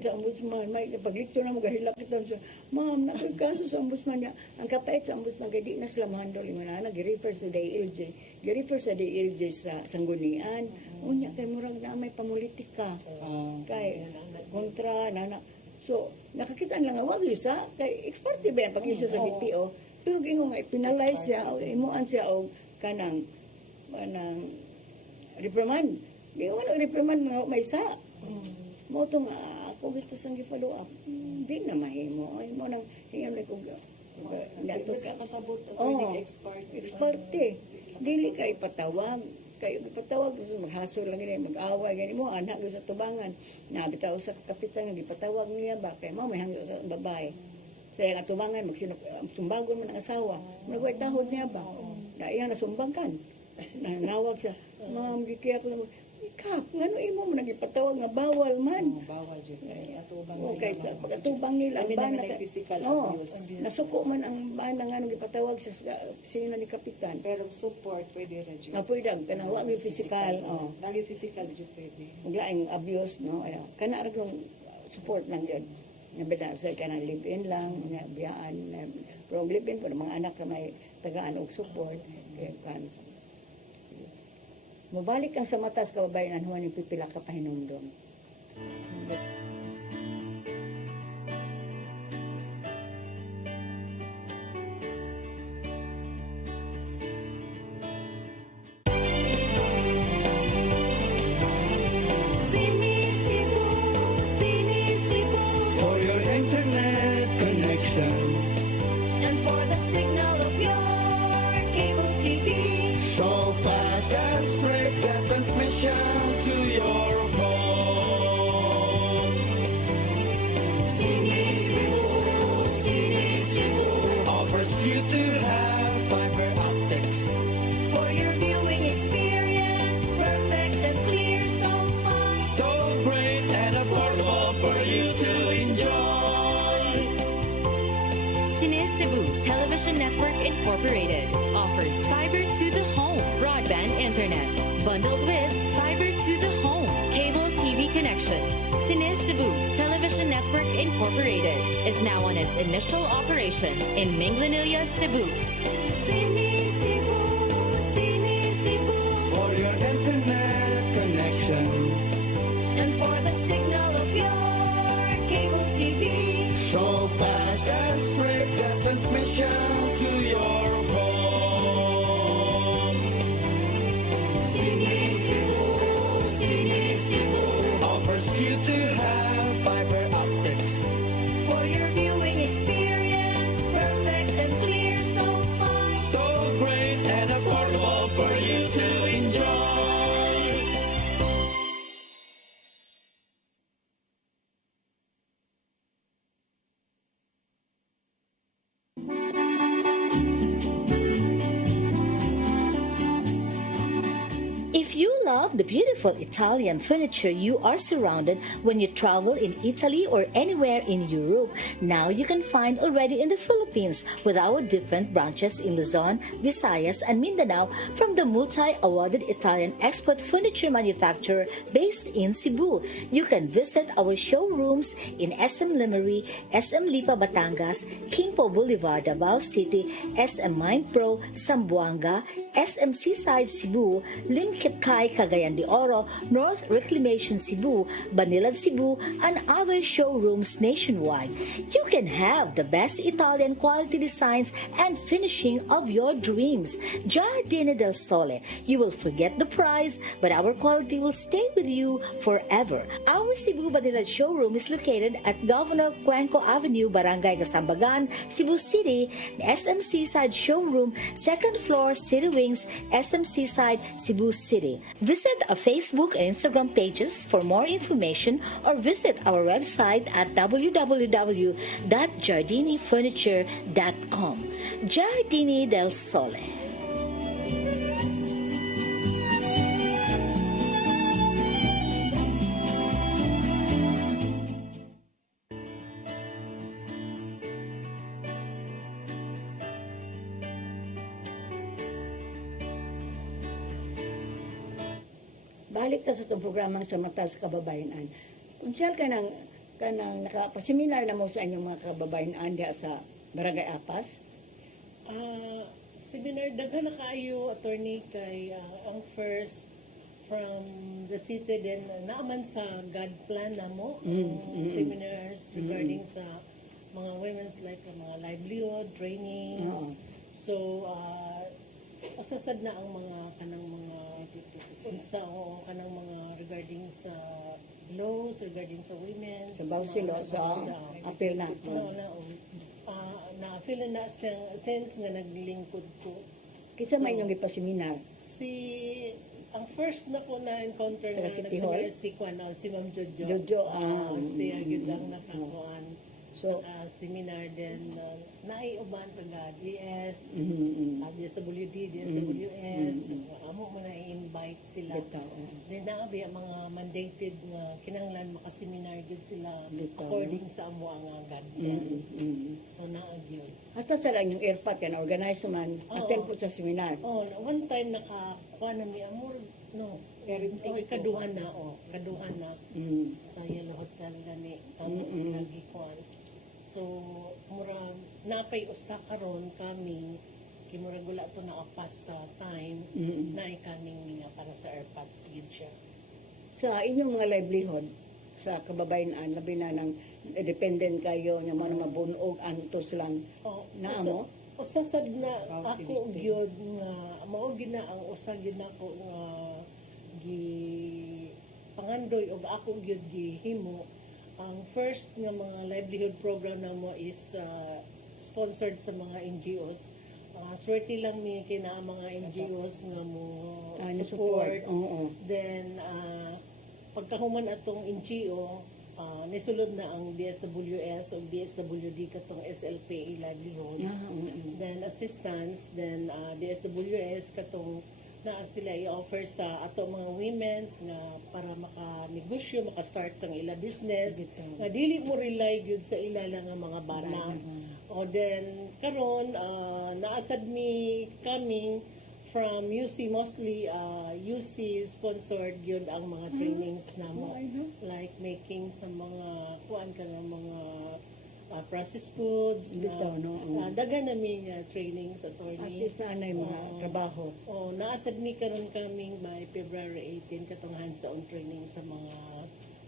Sa ombudsman, may pag-lecture na magahilak kita siya. Ma'am, nagkaso sa ombudsman niya. Ang kapait sa ombudsman, kaya di na sila mahandol. Yung na, gi-refer sa DILJ. Gi-refer sa DILJ sa Sanggunian. Unya, kay murag na may pamulitika. Kay kontra, nana. So, nakakita lang nga, wag isa. Kay experte ba yan pag-isyo sa BPO. Pero gingo nga, penalize siya, o imuan siya, o kanang reprimand. Gingo nga, reprimand mga may isa. Mo itong ako gito sang gipalo up. Di na mahimo. Ay mo nang hingam na kung nato ka. kasabot Oh, expert experte. Dili ka ipatawag. Kayo ipatawag, maghasol lang gini, mag-away gani mo, anak sa tubangan. Nabitaw sa Kapitan, ipatawag niya ba? Kaya mo may hangyo sa babae. Sa nga tubangan, sumbagon mo ng asawa. Nagway tahod niya ba? Na iya nasumbang kan. Nanawag siya, ma'am, gikiyak lang. Kap, ngano imo mo nagipatawag nga bawal man. Bawal jud kay atubang Okay, sa pagkatubang nila ang Ano bana naman ang physical Oo, abuse. nasuko man ang bana nga nagipatawag sa opisina ni kapitan. pero support pwede ra jud. Pwede kanang wa gyud physical, Lagi physical jud pwede. Maglaing abuse, no? Ayo, kana ra kung support lang yun. Nga beda sa kanang live-in lang, nga biyaan. Pero ang live-in po, mga anak na may tagaan og support. Kaya kansa. Mabalik ang sa matas kababayan human yung pipila ka pahinumdom. Sinisibu, For your internet connection, and for the signal of your cable TV. so fast and straight that transmission to your home. Sinisibu, Offers you to have fiber optics. for your viewing experience, perfect and clear so far. So great and affordable for you to enjoy. Cine Cebu Television Network Incorporated offers fiber to the home broadband internet bundled with fiber to the home cable TV connection. Cine Cebu Television Network Incorporated is now on its initial operation in Minglanilla, Cebu. Sinisibu, For your internet connection, and for the signal of your cable TV. so fast and straight that transmission to your home. Sinisibu, Offers you to have fiber optics. for your viewing experience, perfect and clear so far. So great and affordable for you to enjoy. If you love the beautiful Italian furniture you are surrounded when you travel in Italy or anywhere in Europe, now you can find already in the Philippines with our different branches in Luzon, Visayas, and Mindanao from the multi-awarded Italian export furniture manufacturer based in Cebu. You can visit our showrooms in SM Limery, SM Lipa Batangas, Kingpo Boulevard, Davao City, SM Mind Pro, Zamboanga, SM Seaside Cebu, Limkitkai Cagayan de Oro, North Reclamation Cebu, Banilad Cebu, and other showrooms nationwide. You can have the best Italian quality designs and finishing of your dreams. Giardini del Sole. You will forget the price, but our quality will stay with you forever. Our Cebu Banilad showroom is located at Governor Cuenco Avenue, Barangay Gasambagan, Cebu City. SM Seaside Showroom, second floor, City Wings, SM Seaside, Cebu City. Visit our Facebook and Instagram pages for more information or visit our website at www.giardinifurniture.com. Giardini del Sole. Balik ta sa itong programang sa mata sa kababayanan. Konsyal kanang nakapaseminar na mo sa inyong mga kababayanan diha sa Barangay Apas. Seminar, daghan na kaayo, attorney, kay ang first from the city din, naaman sa God plan na mo, seminars regarding sa mga women's like mga livelihood, trainings. So, usasad na ang mga kanang mga sa kanang mga regarding sa laws, regarding sa women. Sa Bausilo, sa appeal na. Na-feel na sense nga naglingkod ko. Kisa may inyong ipaseminar. Ang first na ko na-encounter na Taga City Hall? si Ma'am Jojo. Jojo, Siya yun lang nakakuan. So, seminar din naiuban taga DS, DSWD, DSWS, amo mo na i-invite sila. bitaw. Then naabi ang mga mandated nga kinahanglan makaseminar gud sila Bitaw. according sa amo ang guideline. So naag yun. Hasta sa lang yung airpot yan, organize man, Oo. attend po sa seminar. Oh, one time nakakuha na mi amor no. Kaduhan na Mm. sa Yellow Hotel gani ang sila gikuan. So mura napay usa karon kami kimura gula to nakapas sa time na ikaning nga para sa airpods gid siya. Sa inyong mga livelihood, sa kababayan, labi na ng dependent kayo, yung mga mabunog, antos lang, Oh, na mo? usa sad na ako gyud nga mao gyud na ang usa gyud nako nga gi pangandoy og ako gyud gihimo. Ang first nga mga livelihood program na mo is sponsored sa mga NGOs. Swerte lang mi kina mga NGOs nga mo support. Oo. Then pagkahuman atong NGO, nisulod na ang DSWS o DSWD katong SLPA livelihood. Then assistance, then DSWS katong na sila i-offer sa ato mga women's nga para maka-negosyo, maka-start sa ila business. Nga dili mo rely gyud sa ila lang nga mga bana. O then karon naasad mi coming from UC, mostly UC sponsored yun ang mga trainings namo, like making sa mga kuan ka nga mga processed foods. Bitaw, no? Dagan namin trainings attorney. At least na yung mga trabaho. Naasad mi karon kaming by February 18 katong hands-on training sa mga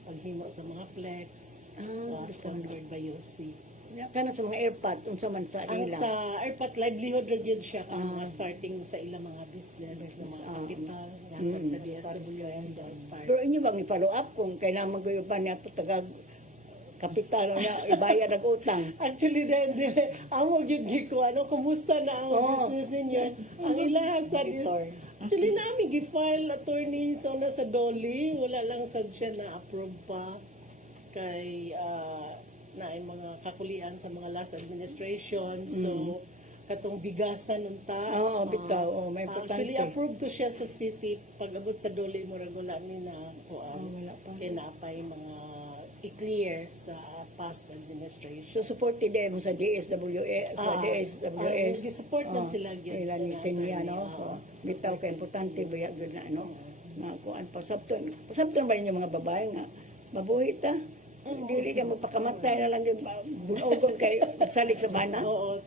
paghimo sa mga flex, sponsored by UC. Kana sa mga airpot, unsa man sa Ang ila. sa airpot livelihood ra gyud siya ang mga starting sa ilang mga business, ng mga capital, dapat sa DSWS start. Pero inyo bang i-follow up kung kailangan magayupan niya ito tagag kapital na ibayad ang utang? Actually, then, amo gyud giko ano, kumusta na ang business ninyo? Ang ilaha sa is actually namin gi-file attorney so na sa Dolly, wala lang sad siya na approve pa kay na ay mga kakulian sa mga last administration. So katong bigasan unta. Oo, bitaw. May importante. Actually approved to siya sa city pag-abot sa Dolly mo regular ni na kuan. wala pa. Kaya naapay mga i-clear sa past administration. So supported din mo sa DSWS, sa DSWS. Support lang sila gyud. Ila ni Senya, no? So, bitaw kay importante ba yun na, ano? Mga kuan pa. Pasabton ba ninyo mga babae nga? Mabuhi ta? Dili ka magpakamatay na lang yung bunogon kay salig sa bana. Oo,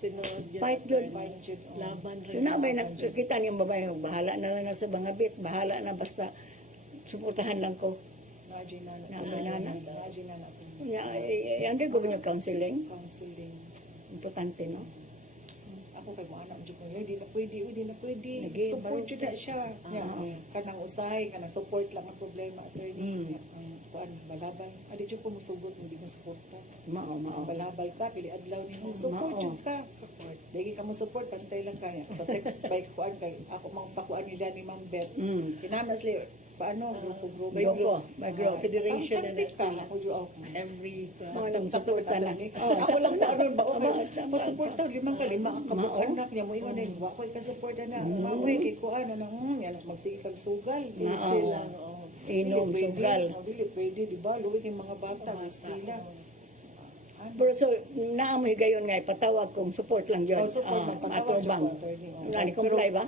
tinood yun. Fight yun. Laban rin. So na ba nakita niyong babae, bahala na lang sa mga bit, bahala na basta suportahan lang ko. Undergo ba yung counseling? Importante, no? Ako kay mo anak jud ko, di na pwede. Lagi, Support balik jud na siya. Kanang usahay, kanang support lang ang problema attorney. Kuan balabay. Adi jud ko musugot mo di mo suporta. Mao. Balabay ka pili adlaw nimo. Support jud ka. Support. Dili ka mo support pantay lang kaya. Sa bike kuan kay ako mang pakuan nila ni Ma'am Beth. Kinahanglan sila paano grupo By group. Federation na sila. every Mga nang suporta na. Ako lang pa aron ba okay. Masuporta limang kalima ang kabuanak niya mo ingon ay wa ko ka-support na. Mamoy kay kuan na yan magsige kag sugal. sila. Inom, sugal. Dili pwede di ba luwi kay mga bata eskwela. Pero so, naamoy gayon nga, patawag kung support lang yun. Support lang Sa patawag ato bang. Nani, comply ba?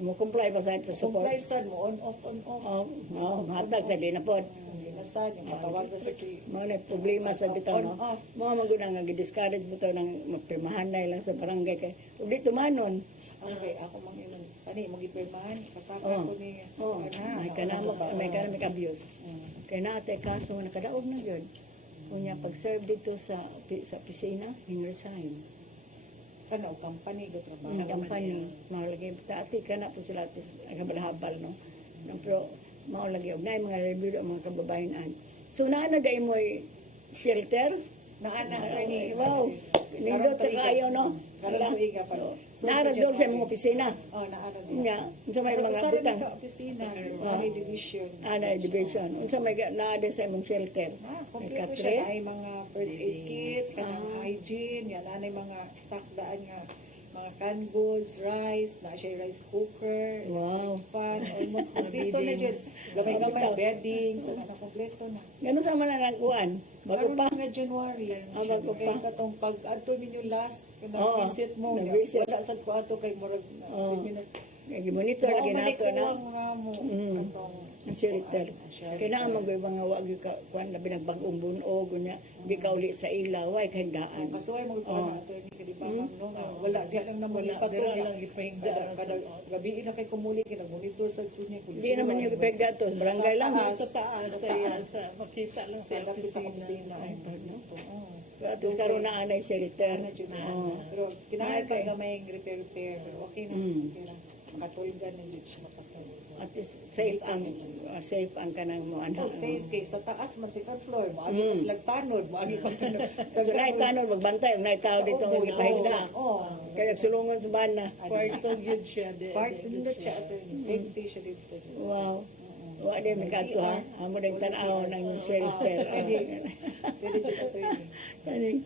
Mo comply ba sa support? Comply sad mo on off. Mahatag sa din na po. Hindi na sad yung patawag na sa si Mo na problema sa bitaw, no? On, off. Mo maguna nga gidiscourage mo to ng magpirmahan na lang sa barangay kay. Ug dito manon. Okay, ako mang inon. Ani magipirmahan kasama ko ni May economic abuse. Kaya na ate kaso nga nakadaog na yun. Kunya pag-serve dito sa opisina, resign. kana o company go trabaho. Ang kampanya, maulagi, ati ka na po sila atis, habal-habal, no? Pero, maulagi, og na yung mga review ang mga kababayan. So, naano dahil mo shelter? Naana Wow! Nindot ka kayo, no? Karang tuiga pa. Naaragdol sa mga opisina. Oh, naarag. Nga, unsa may mga Sa butang. ka opisina, Mari Division. Ana division. Unsa may naade sa imong shelter. May Kompleto katre. siya ay mga first aid kit, kanang hygiene, yan anay mga stock daan nga mga canned goods, rice, na siya rice cooker, Wow. pan, almost kompleto na dyan. Gamay-gamay, bedding, so na kompleto na. Gano sa man ang kuan? Bago Karon pa. nga January. Bago Kaya pa. katong pag-adto ninyo last, Oo, nag-visit mo, nag-visit. wala sad ko ato kay murag Oo. minute. Gi-monitor lagi nato na nga mo. Mm. Katong ang shelter. Kaya na ang mga wagi ka kuan labi nagbag-ong bunog unya di ka uli sa ilaw ay kahandaan. kasuway mo ko na ato ni kadi ba Hmm? no nga wala diha lang namo lipat dira to lang ipahigda kada gabi na kay kumuli kay monitor sa tunya ko. Di naman yung ipeg dato, barangay lang. sa taas sa makita lang sa Sa opisina. opisina. Tapos karon na anay shelter. Oo. Pero kinahanglan pa gamay repair pero okay na. Mm. Okay na. Makatulgan na jud siya makatulog. At least safe ang kanang mo Oh, anak. safe kay sa taas man second floor mo agi mas lagtanod mo agi pa So na paano magbantay ang naitaw dito ng ipahigda. Oh, Kaya sulungan sa bana. Kwarto yun siya. part nindot siya ato safety siya dito. Wow. Wa din mikato ha. Amo din tan-aw ng shelter. Pwede jud ato yun. Kaning,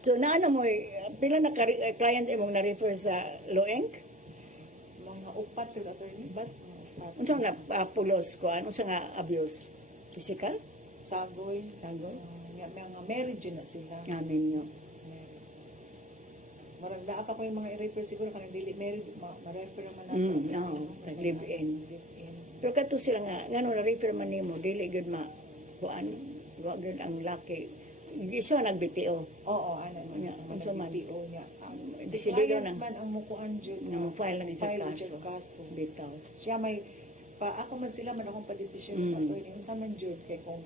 so naano mo pila na client imong na-refer sa Loeng? Mga upat sila ato yun. But Unsa nga pulos ko? Unsa nga abuse? Physical? sagoy, Sagoy? mga marriage yun na sila. Amin nyo. Marag naa pa ko yung mga i-refer siguro kanang dili married, ma-refer man nato. Oo, live-in. Live-in. Pero kato sila nga, ngano na-refer man nimo, dili gud ma kuan, wa gud ang laki. Isa nag-BPO. Oo, ano Nya, unsa man? BPO niya. Si Desidido client na. man ang mukuan jud Nga mo-file lang isa file kaso. jud kaso. Bitaw. Siya may ako man sila man akong pa-decision Mm. mm. attorney unsa man jud kay kung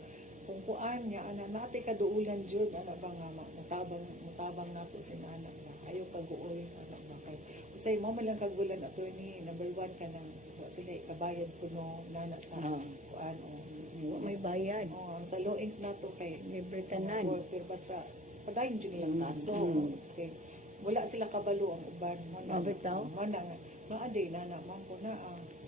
kuan niya ana natay kaduulan jud ana ba nga mutabang nato si anak na ayo kaguol ana ba kay usay mo man lang kagulan attorney number 1 ka nang wa sila ikabayad kuno nana sa Ah. kuan Wa may bayad. ang sa law ink nato kay Libre tanan. pero basta padayon jud nilang kaso Mm. kay wala sila kabalo ang uban mo Ah, bitaw? mo na nga maaday na man ko na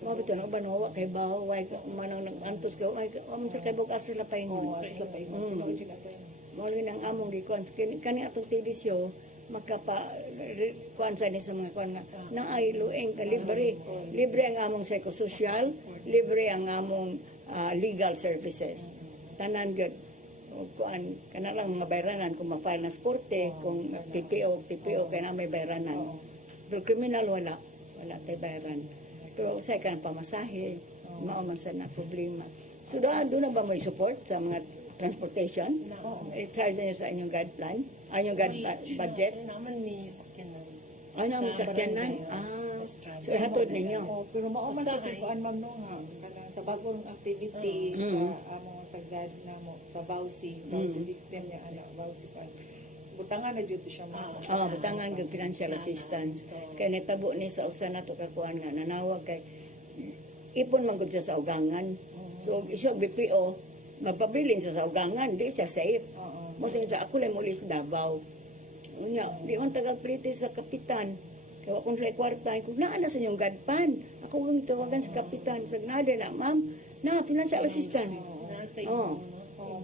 Mo bitaw na uban wa kay bawo way manang nag-antos ka ay man sa kay bukas sila pa Oo, ingon. sila pa yung Mm. mga jud attorney. Mo rin ang among gikuan kani atong TV show makapa kuan sa ni sa mga kuan nga na ay lueng ka libre ang among psychosocial, libre ang among legal services. Tanan gyud kuan kana lang mga bayranan kung ma-file na sa korte, kung TPO kay na may bayranan. Pero criminal wala tay bayaran. Pero usay ka ng pamasahe, mao man sa na problema. So doon na ba may support sa mga transportation? I-charge niyo sa inyong guide plan? Inyong guide budget? Naman may sakyanan. Ano ang Sa sakyanan? barangay. So ihatod ninyo? Oh, pero mao man sa Usahay. kuan ma'am no nga kanang sa bagong activity sa among sagad na mo sa Bausi victim niya ana Bausi pa. Butangan na jud siya ma'am. Butangan ng financial assistance. Kaya natabo ni sa usa na to kakuan nga nanawag kay ipon man gud siya sa ugangan. So siya BPO mapabilin sa ugangan, di siya safe. Mo sa ako lang muli sa Davao. Unya, di man taga-plite sa kapitan. Kaya kung sila kwarta, kung naa na sa inyong gadpan, ako ang tawagan sa kapitan. Sa nada na, ma'am, na financial assistance. Nasa Oh.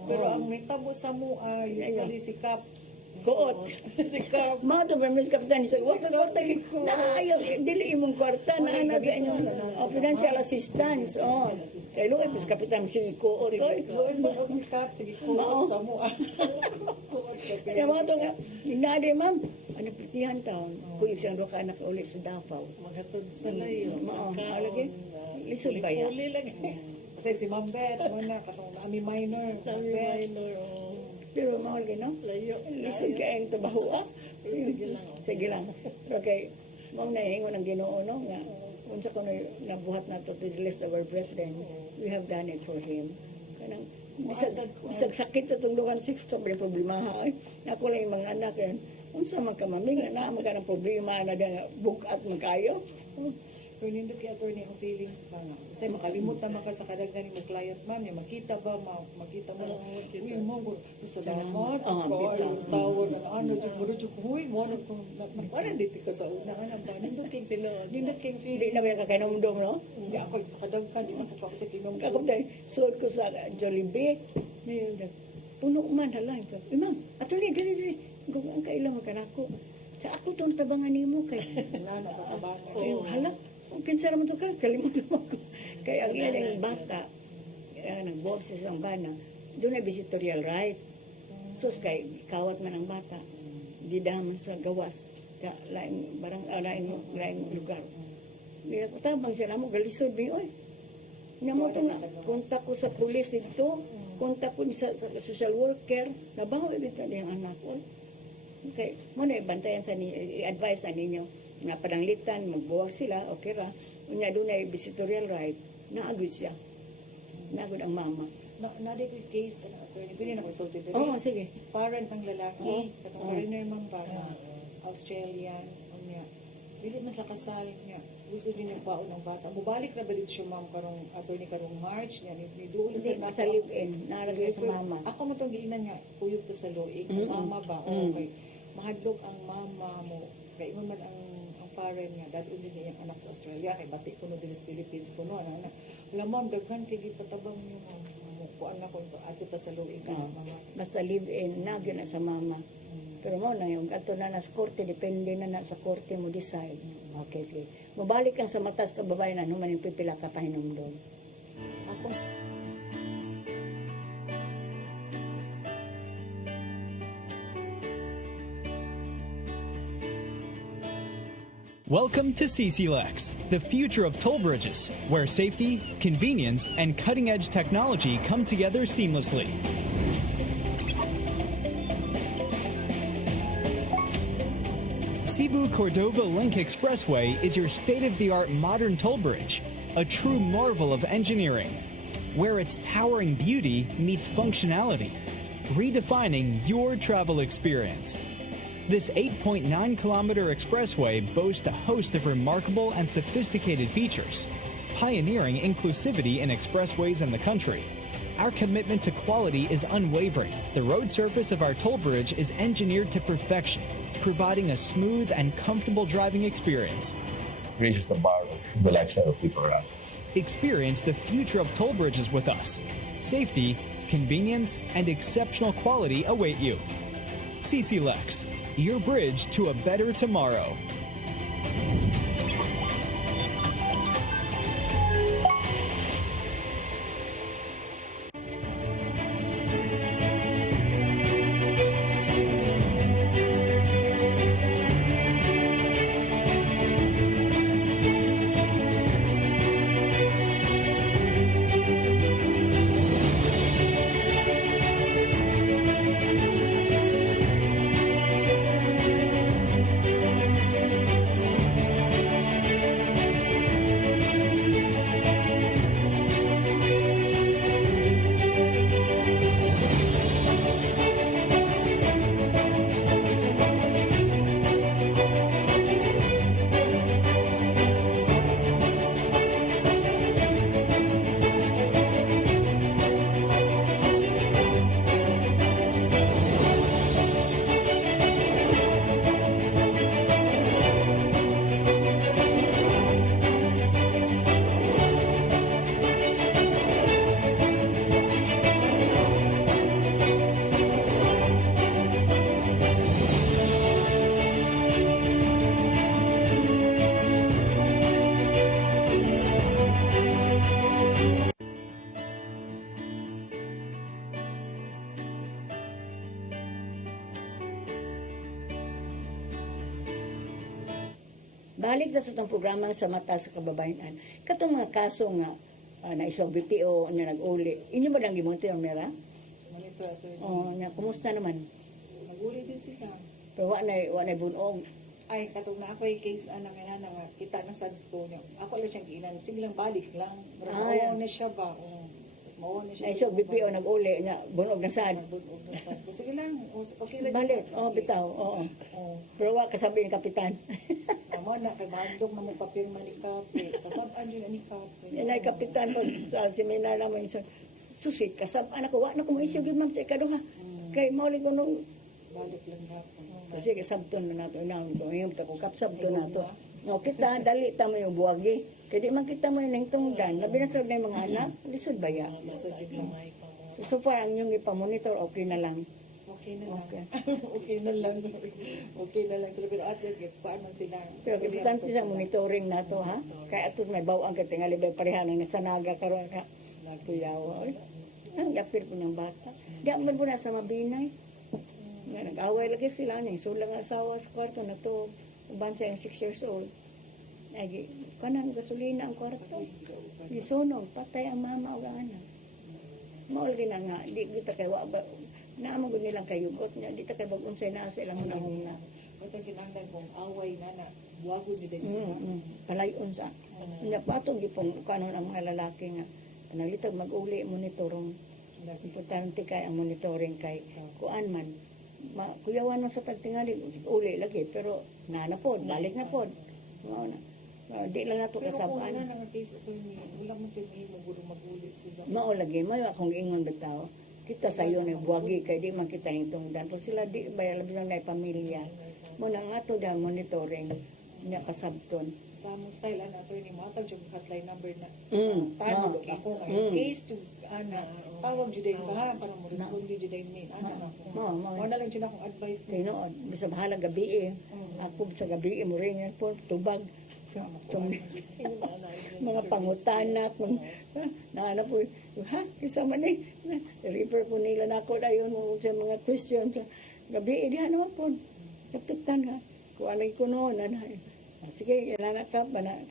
Pero ang nitabo sa mo usually si Kap Kuot. si Kap Mga to, Brahmin Kapitan, so, wag ka kwarta, naayaw, dili imong kwarta, naa na sa inyong financial assistance. Oh. Kaya luay, pis Kapitan, si Kuot. Luoy mo og si Kap sige ko Mao. sa mo. Kaya mga to nga, nade, ma'am, ano pritihan taon, kuyog siyang doka anak ulit sa Davao. maghatod sa layo. Mao, Magkaon, alagi, lisod ba ya? Uli lagi. Kasi si Ma'am Beth mo na katong nami minor. Sabi Beth. minor, oh, Pero mahal no? layo. Lisod ka ang tabaho, ah. Sige lang. Pero kay, mong nahingon ang Ginoo no nga, unsa ko nabuhat na to the list of our brethren, we have done it for him. Kanang, bisag sakit sa tungdukan sa sabi problema ha. Ako lang yung mga anak yan. Unsa man ka maming na magkanang problema na nga bukat man kayo. Pero nindot kay attorney ang feelings ba nga. Kasi makalimot naman ka sa kadaghan mo client ma'am niya. Makita ba? Makita mo lang. Uy, mo ko. Salamat. Ah, Ko, bitaw. yung tawag na ano. Muro jud ko, huy, mo na ko. Parang dito ko sa una nga ba. Nindot king tinuod. Nindot king Hindi na ba kakainomdom, no? Hindi ako sa kadagkan, di ako pa sa kinom. Ako dahil suot ko sa Jollibee. Ngayon, puno man halang. So, ma'am, atuloy, dili. Kung ang kailang mo kanako. Sa ako itong tabangan ni mo kay. Nana, batabana. Oh. Hala, kung kinsara mo ito ka, kalimutan mo ko. Kaya ang ilang bata, nagbuwag sa isang bana, doon ay visitorial right. So, kay kawat man ang bata, di daman sa gawas, ka laing barang laing lugar. Kaya ko tabang sila mo galisod mi oy. Nya mo to na kontak ko sa pulis dito, kontak ko sa social worker, nabango dito ang anak ko. Okay, mo na bantayan sa ni i-advise sa ninyo nga padanglitan magbuwag sila, okay ra. Unya doon ay visitorial right, naagud siya. Naagud ang mama. Na di ko case ano attorney pili na consulted diri. Oo, sige. Parent ang lalaki, katong Oo. foreigner man ba na Australian unya. Dili man sa kasal niya. Gusto niya nagbaon ng bata. Mubalik na balit siya ma'am karong attorney karong March niya ni duol Hindi sa sa live-in, nalagay sa mama. Ako mo tong giinan nga kuyog ta sa loig. Mama ba? Okay. Mahadlok ang mama mo. Kay mo man ang parent niya dad uli niya ang anak sa Australia kay bati kuno dili sa Philippines kuno ana. Lamon daghan kay gipatabang niyo mo. Kuan na ko ato ta sa loig ka mama. Basta live-in, nagyo na sa mama. Pero mo na yung ato na sa korte, depende na sa korte mo decide. Okay, sige. Mabalik kang sa matas ka babae na naman yung pipila ka pahinom doon. Ako. Welcome to CCLEX, the future of toll bridges, where safety, convenience, and cutting-edge technology come together seamlessly. Cebu-Cordova Link Expressway is your state-of-the-art modern toll bridge, a true marvel of engineering, where its towering beauty meets functionality, redefining your travel experience. This 8.9-kilometer expressway boasts a host of remarkable and sophisticated features, pioneering inclusivity in expressways in the country. Our commitment to quality is unwavering. The road surface of our toll bridge is engineered to perfection, providing a smooth and comfortable driving experience. Raises the bar of the lifestyle of people around us. Experience the future of toll bridges with us. Safety, convenience, and exceptional quality await you. CCLEX, your bridge to a better tomorrow. Balik na sa itong programa sa mata sa kababayan. Katong mga kaso nga na isang BPO na nag-uli. Inyo ba lang gimonte yung mera? Manito attorney. O, nya, kumusta naman? Naguli din sila. Pero wa na bunog. Ay, katong na ako yung case nga nga kita na sad ko niya. Ako lang siyang giinan. Sige lang balik lang. Ah, Mao na siya ba? Mao na Na siya. isang BPO nag-uli, nya, bunog na sad. Nagbunog na sad ko. Sige lang. Okay lang. Balik, bitaw, oo. Pero wa kasabi yung kapitan. Amo na kay bandok na mo papirma ni Kape. Kasab-an yun ni Kape. Yan ay kapitan po sa seminar naman sa susit, kasab, anak ko, wa na kung isyo gid ma'am sa ikaduha. Kay maulit ko nung balik lang hapon. Kasi sabton na nato na yung tako kap sabton nato. No, kita dali ta mo yung buwagi. Kaya di man kita mo yung tungdan. Labi na sa na yung mga anak, lisod ba ya? Masag gamay pa mo. So far ang yung ipamonitor okay na lang. Okay na lang. Okay. Okay na lang. Okay na lang. Sila pero at least paano sila. Pero importante sa monitoring nato ha. Kaya atos may bawang ka tingali ba pareha nang nasanaga karon ka. Nagtuyaw. Ang gapir ko ng bata. Di man po na sa mabinay. Nga nag-away lagi sila niya. Sulang asawa sa kwarto na to. Uban siya yung 6 years old. Ay, kanan gasolina ang kwarto. Gisunog, patay ang mama o ang anak. Maulgi na nga, di kita kay waba. Naamang gud nilang kayugot niya. Di ta kay bagunsay na sa ilang hunahuna. Ito kinanglan kong away na buwago nyo din sila. Palayon sa. Nya patong gipon kanon ang mga lalaki nga. Nalitag mag-uli monitorong. Importante kay ang monitoring kay kuan man. Kuyawan man sa pagtingali, uli lagi pero nanapod, balik na pod. Mao na. Di lang nato Pero kung kasabaan. wala nang case ito, wala mo pinili mo guro mag-uli sila. Mao lagi mayo akong ingon bitaw. Kita sayo ni buwagi kay di man kita hingtungdan. Pero sila di bayar labi na pamilya. Mo na nga to da monitoring nya kasabton. Sa among style ana attorney mo atag jud hotline number na Mm. sa tanong Ah, ako mm. case to ana tawag jud din ba para mo respond jud din min ana mo na lang jud akong advice din. Tinuod, bisa bahala gabi eh. Ako sa gabi mo rin yan po, tubag. Mga pangutana kung naana po, ha, kisama ni, refer po nila na ako dayon mo sa mga questions. Gabi, diha naman po, kapitan ha, kung anong kuno, sige, ilanak ka ba na,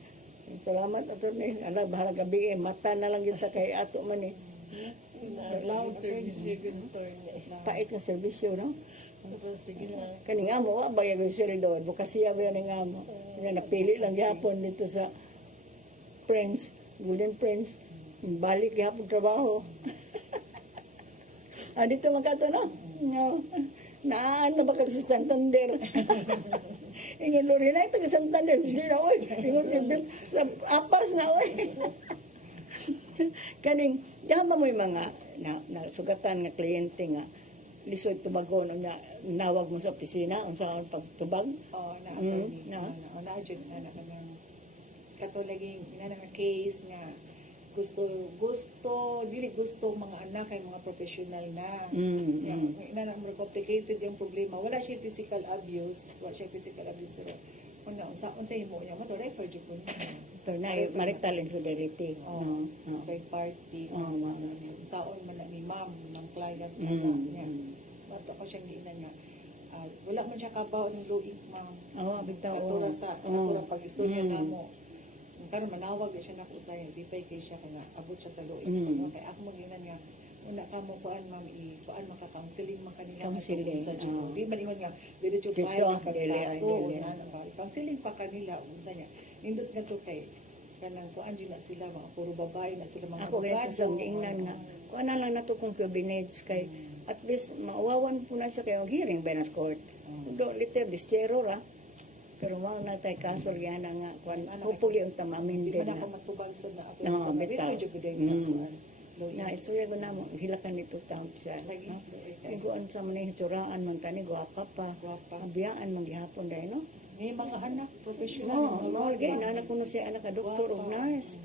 salamat attorney, ala, bahala gabi mata na lang kita kay ato man eh. Loud service yung turn. Pait na servisyo, no? Sige lang. Kani nga mo, ba yung sweldo, advokasya ba yan nga mo. Nga napili lang gihapon dito sa Friends, Golden Friends, balik gihapon trabaho. Dito magkato no? No. Naan na ba ka sa Santander? Ingon lori na ito sa Santander. Hindi na, oy. Ingon sa apas na, oy. Kaning, dama mo yung mga nasugatan nga kliyente nga lisod tubagon niya nawag mo sa opisina unsa ang pagtubag Na na na jud ana kanang katulaging ina nga case nga gusto dili gusto mga anak kay mga professional na ina na more complicated yung problema wala siya physical abuse pero unsa himo niya mo to refer jud ko pero na marital infidelity third party saon man na ni ma'am ng client niya bato ko siyang giinan nga wala man siya kabaw ng luig ma'am bitaw katura sa katura pag-istorya namo karon manawag siya na ko usay dipay kay siya kaya abot siya sa luig kay ako mo ginan nga una ka mo kuan ma'am kuan maka-counseling man kanila sa di man ingon nga dili jud file ka kaso counseling pa kanila unsa niya nindot nga to kay kanang kuan din na sila mga puro babae na sila mga ako ganito sa ingnan nga kuan na lang nato kung privilege kay at least maawawan po na siya kay hearing ba na sa court do liter dischero ra pero mao na tay kaso yan nga kuan hopefully ang tamamin di din man na ako matubag sa na ako no bitaw jud gud sa kuan na istorya ko na mo hilakan nito taon siya lagi iguan sa man hituraan man tani gwapa pa abiyaan man gihapon dai no may mga anak professional mao gay anak ko siya anak ka doktor ug nurse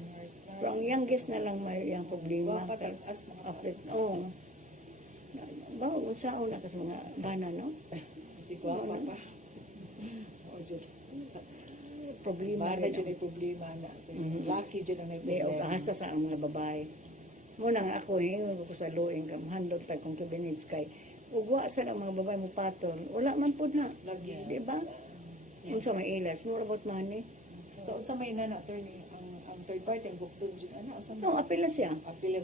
pero ang youngest na lang may yang problema kay after ba unsaon na kasi mga bana no si gwapa pa o jud problema bana jud ay problema na lucky jud ang may problema kahasa sa mga babae muna nga ako hingon ko sa luing kam handle pa kung cabinets kay ugwa sa mga babae mo patol wala man pud na di ba unsa may ilas mo about money so unsa may nana attorney ang third party ang bukdon jud ana asa no apila siya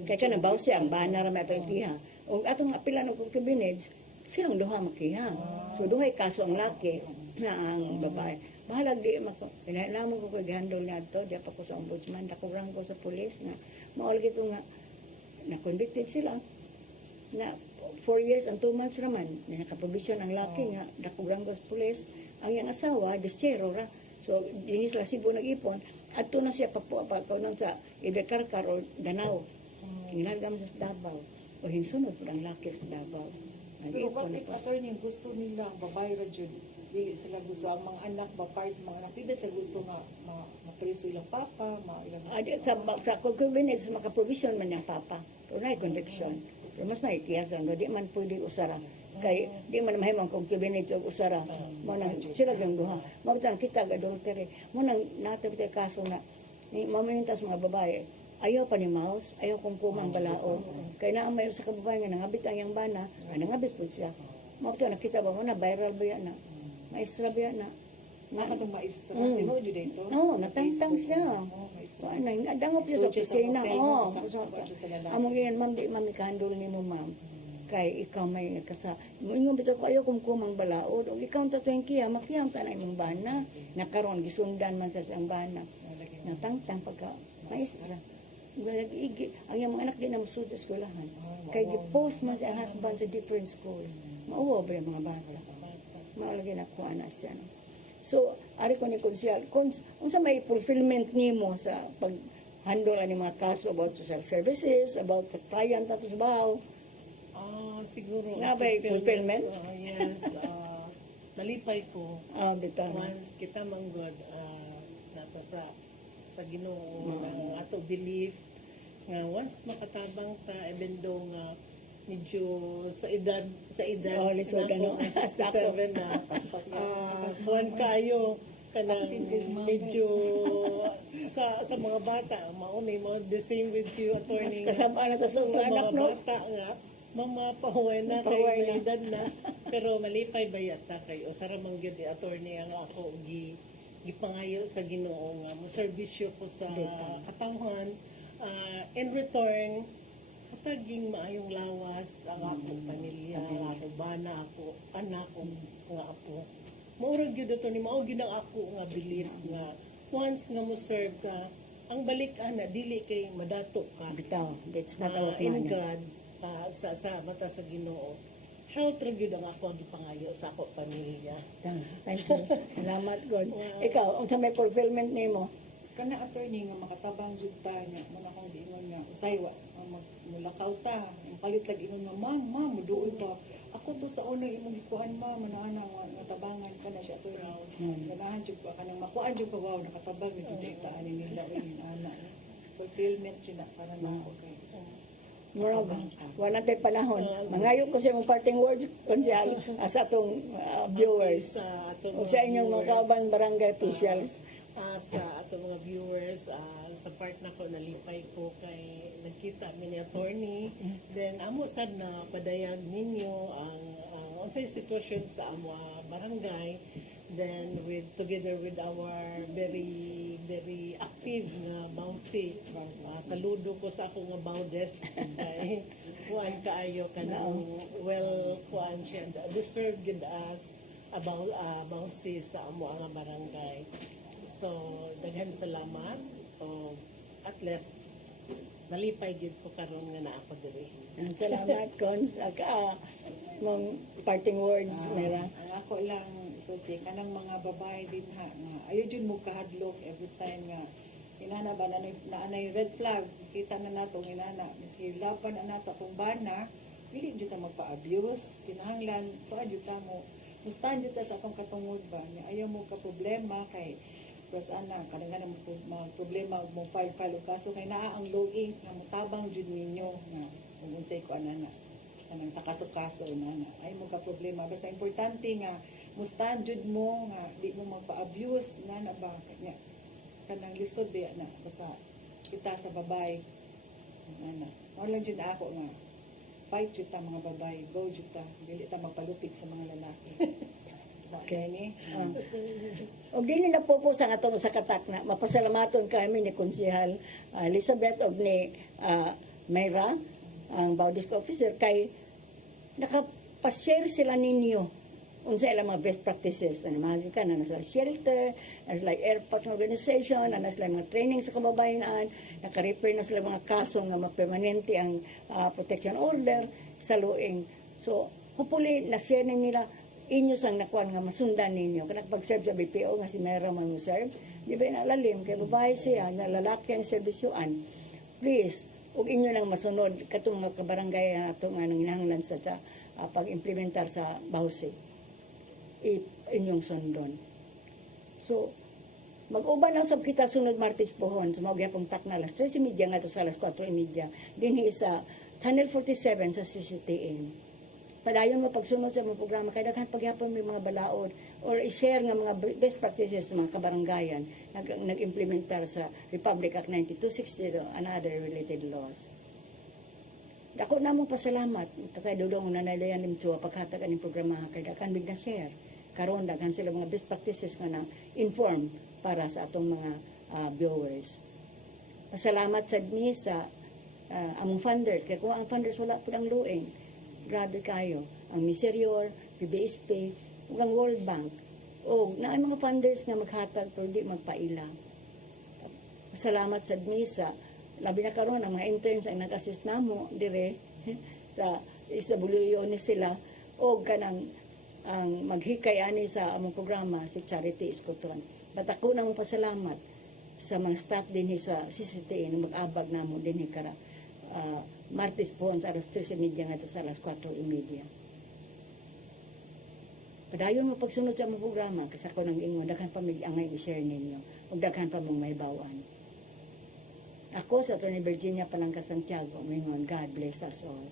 kay kana baw siya ang bana ra mato tiha ug atong apila ng cabinets silang duha makiha so duhay kaso ang laki na ang babae bahala di mako kinahanglan ko handle ngadto di pa ko sa ombudsman dako ko sa pulis na maol gito nga na convicted sila na 4 years and 2 months raman na nakaprobisyon ang laki nga dakugrang sa pulis ang iyang asawa dischero ra so dinis la Cebu nag-ipon adto na siya pa sa Ibecarcar o Danao inalgam sa Davao o hinsunod po ang laki sa Davao Pero Nag-ipon bakit pa. attorney gusto nila babae ra jud dili sila gusto ang mga anak ba para sa mga anak di ba sila gusto nga mapreso ilang papa ilang Sa concubinage, makaprovision man niyang papa. Pero na conviction. Pero mas maitiyasan, di man pwede usara. Kay di man mahimong concubinage o usara. Mo nang sila gang duha. Mo tang kita adultery. Mo nang natabit kaso na ni mamamintas mga babae. Ayaw pa ni Mouse, ayaw kumkumang balao. Kaya naamay sa kababae nga nangabit ang yang bana, nangabit po siya. Mo nakita ba mo na viral ba yan na? Maestra ba yan na? nakatong maestra tinuod jud dito. Oo, natangtang siya. Ano, dangop siya sa opisina. Oo. Among yan, ma'am, di mami kahandol ni mo, ma'am. Kay ikaw may nagkasa. Ingon bitaw ko ayaw kumkumang balaod. O ikaw tatuwing kiyam, makiyam ta na imong bana. Nakaroon, gisundan man sa siyang bana. Natangtang pagka maestra. Ang yung mga anak din na masud sa eskwelahan. Kay gi-post man sa husband sa different schools. Mauwa ba yung mga bata? Maalagay na ko anak siya. No? So, ari ko ni konsyal, kung sa may fulfillment nimo sa pag-handle ani mga kaso about social services, about the client at bahaw, Siguro. Nga ba yung fulfillment? Yes. Nalipay ko. bitaw. Once kita manggod nata sa Ginoo ng ato belief nga once makatabang ta even though nga medyo sa edad lisod nako, ano. 67 na buwan kayo kanang medyo sa mga bata mauni mo the same with you attorney Kasama na ta sa sa anak, mga no? bata nga mama pahuway na Pahuway kay na. edad na pero malipay ba yata kay o sara man gyud attorney ang ako gipangayo sa Ginoo nga mo serbisyo ko sa katawhan in return pataging maayong lawas ang akong pamilya ang akong bana ako anak ko nga apo maurag gyud ato ni mao gyud ang ako nga belief nga once nga mo serve ka ang balik ana dili kay madato ka Bitaw, that's not our in plan. God sa mata sa Ginoo health ra gyud ang ako ang gipangayo sa ako pamilya. Thank you. Salamat, God. Ikaw, ang sa may fulfillment nimo, Kana attorney nga makatabang jud ta nya mo na kong diingon nga usay wa mulakaw ta ang palit lag ingon nga ma'am muduol pa ako to sa una imong gikuan ma'am ana nga tabangan ka na siya attorney ganahan jud pa kanang makuan jud pa wow nakatabang ni jud ta ani nila ni ana fulfillment sila para na ako kay murag, wala tayo panahon. Mangayo ko sa mong parting words, konsyal, sa atong viewers. O sa inyong mga kaubang barangay officials. Sa ato mga viewers sa part na ko nalipay ko kay nagkita mi ni attorney then amo sad na padayag ninyo ang unsay sitwasyon sa amo barangay then together with our very very active nga bawsi saludo ko sa ako nga bawdes kay kuan kaayo kanang kuan siya deserve gid as bawsi sa amo nga barangay. So, daghan salamat. At least, nalipay gid ko karon nga naa ako diri. Salamat, Cons. Mong parting words, Mera. Ang ako lang isulti kanang mga babae din ha nga ayo jud mo kahadlok every time nga inana ba na anay red flag kita na nato inana miski laban na nato kung bana dili jud ta magpa-abuse kinahanglan tuwa jud ta mo mustan jud ta sa atong katungod ba nga ayaw mo ka problema kay plus ana kadang mga problema mo file o kaso kay naa ang login nga mutabang jud ninyo nga kung unsay ko anana kanang sa kaso-kaso na ay mo ka problema basta importante nga mustan jud mo nga di mo magpa-abuse na ba nga kanang lisod ba na basta kita sa babay ana wala jud ako nga fight jud ta mga babay go jud ta dili ta magpalupig sa mga lalaki. Okay ni. Og dili na po sa atong sa katak na mapasalamaton kami ni Konsehal Elizabeth og ni Mayra ang Baudisco officer kay nakapashare sila ninyo unsa ila mga best practices ano mahal ka na nasa shelter as like airport organization and as like mga training sa kababayan naka-refer na sila mga kaso nga mapermanente ang protection order sa luing so hopefully na-share nila inyo sang nakuan nga masundan ninyo kanang pag-serve sa BPO nga si Mayra man serve di ba nalalim kay babae siya nga lalaki ang serbisyoan please ug inyo nang masunod katong mga kabarangay ato nga nang hinahanglan sa pag-implementar sa Bausi inyong sundon. So, mag-uban lang sab kita sunod Martes pohon. So, magyapong takna alas 3:30 nga to sa alas 4:30. Dinhi sa Channel 47 sa CCTN. Padayon mo pagsunod sa mga programa, kaya daghan pagyapon may mga balaod or i-share nga mga best practices sa mga kabaranggayan nag-implementar sa Republic Act 9260 and other related laws. Dako na mong pasalamat kay Dudong na nalayan nim tuwa paghatag aning programa kay daghan big na share. Karon daghan sila mga best practices nga na inform para sa atong mga viewers. Pasalamat sad mi sa among funders kay kung ang funders wala pud ang lueng. Grabe kayo. Ang Miserior, PBSP, ug ang World Bank. O na mga funders nga maghatag pero di magpaila. Pasalamat sad mi sa labi na karon ang mga interns ang nag-assist namo dire sa isabuluyo ni sila o kanang ang maghikay ani sa among programa si Charity Iscoton. Batako nang pasalamat sa mga staff dinhi sa CCTN na mag-abag namo dinhi kara Martes po sa alas 3:30 nga sa alas 4:30. Padayon mo pagsunod sa among programa kasi ako nang ingon daghan pa mig angay i-share ninyo ug daghan pa mong mahibaw-an. Ako sa Atty. Virginia Palangka Santiago, mingon, God bless us all.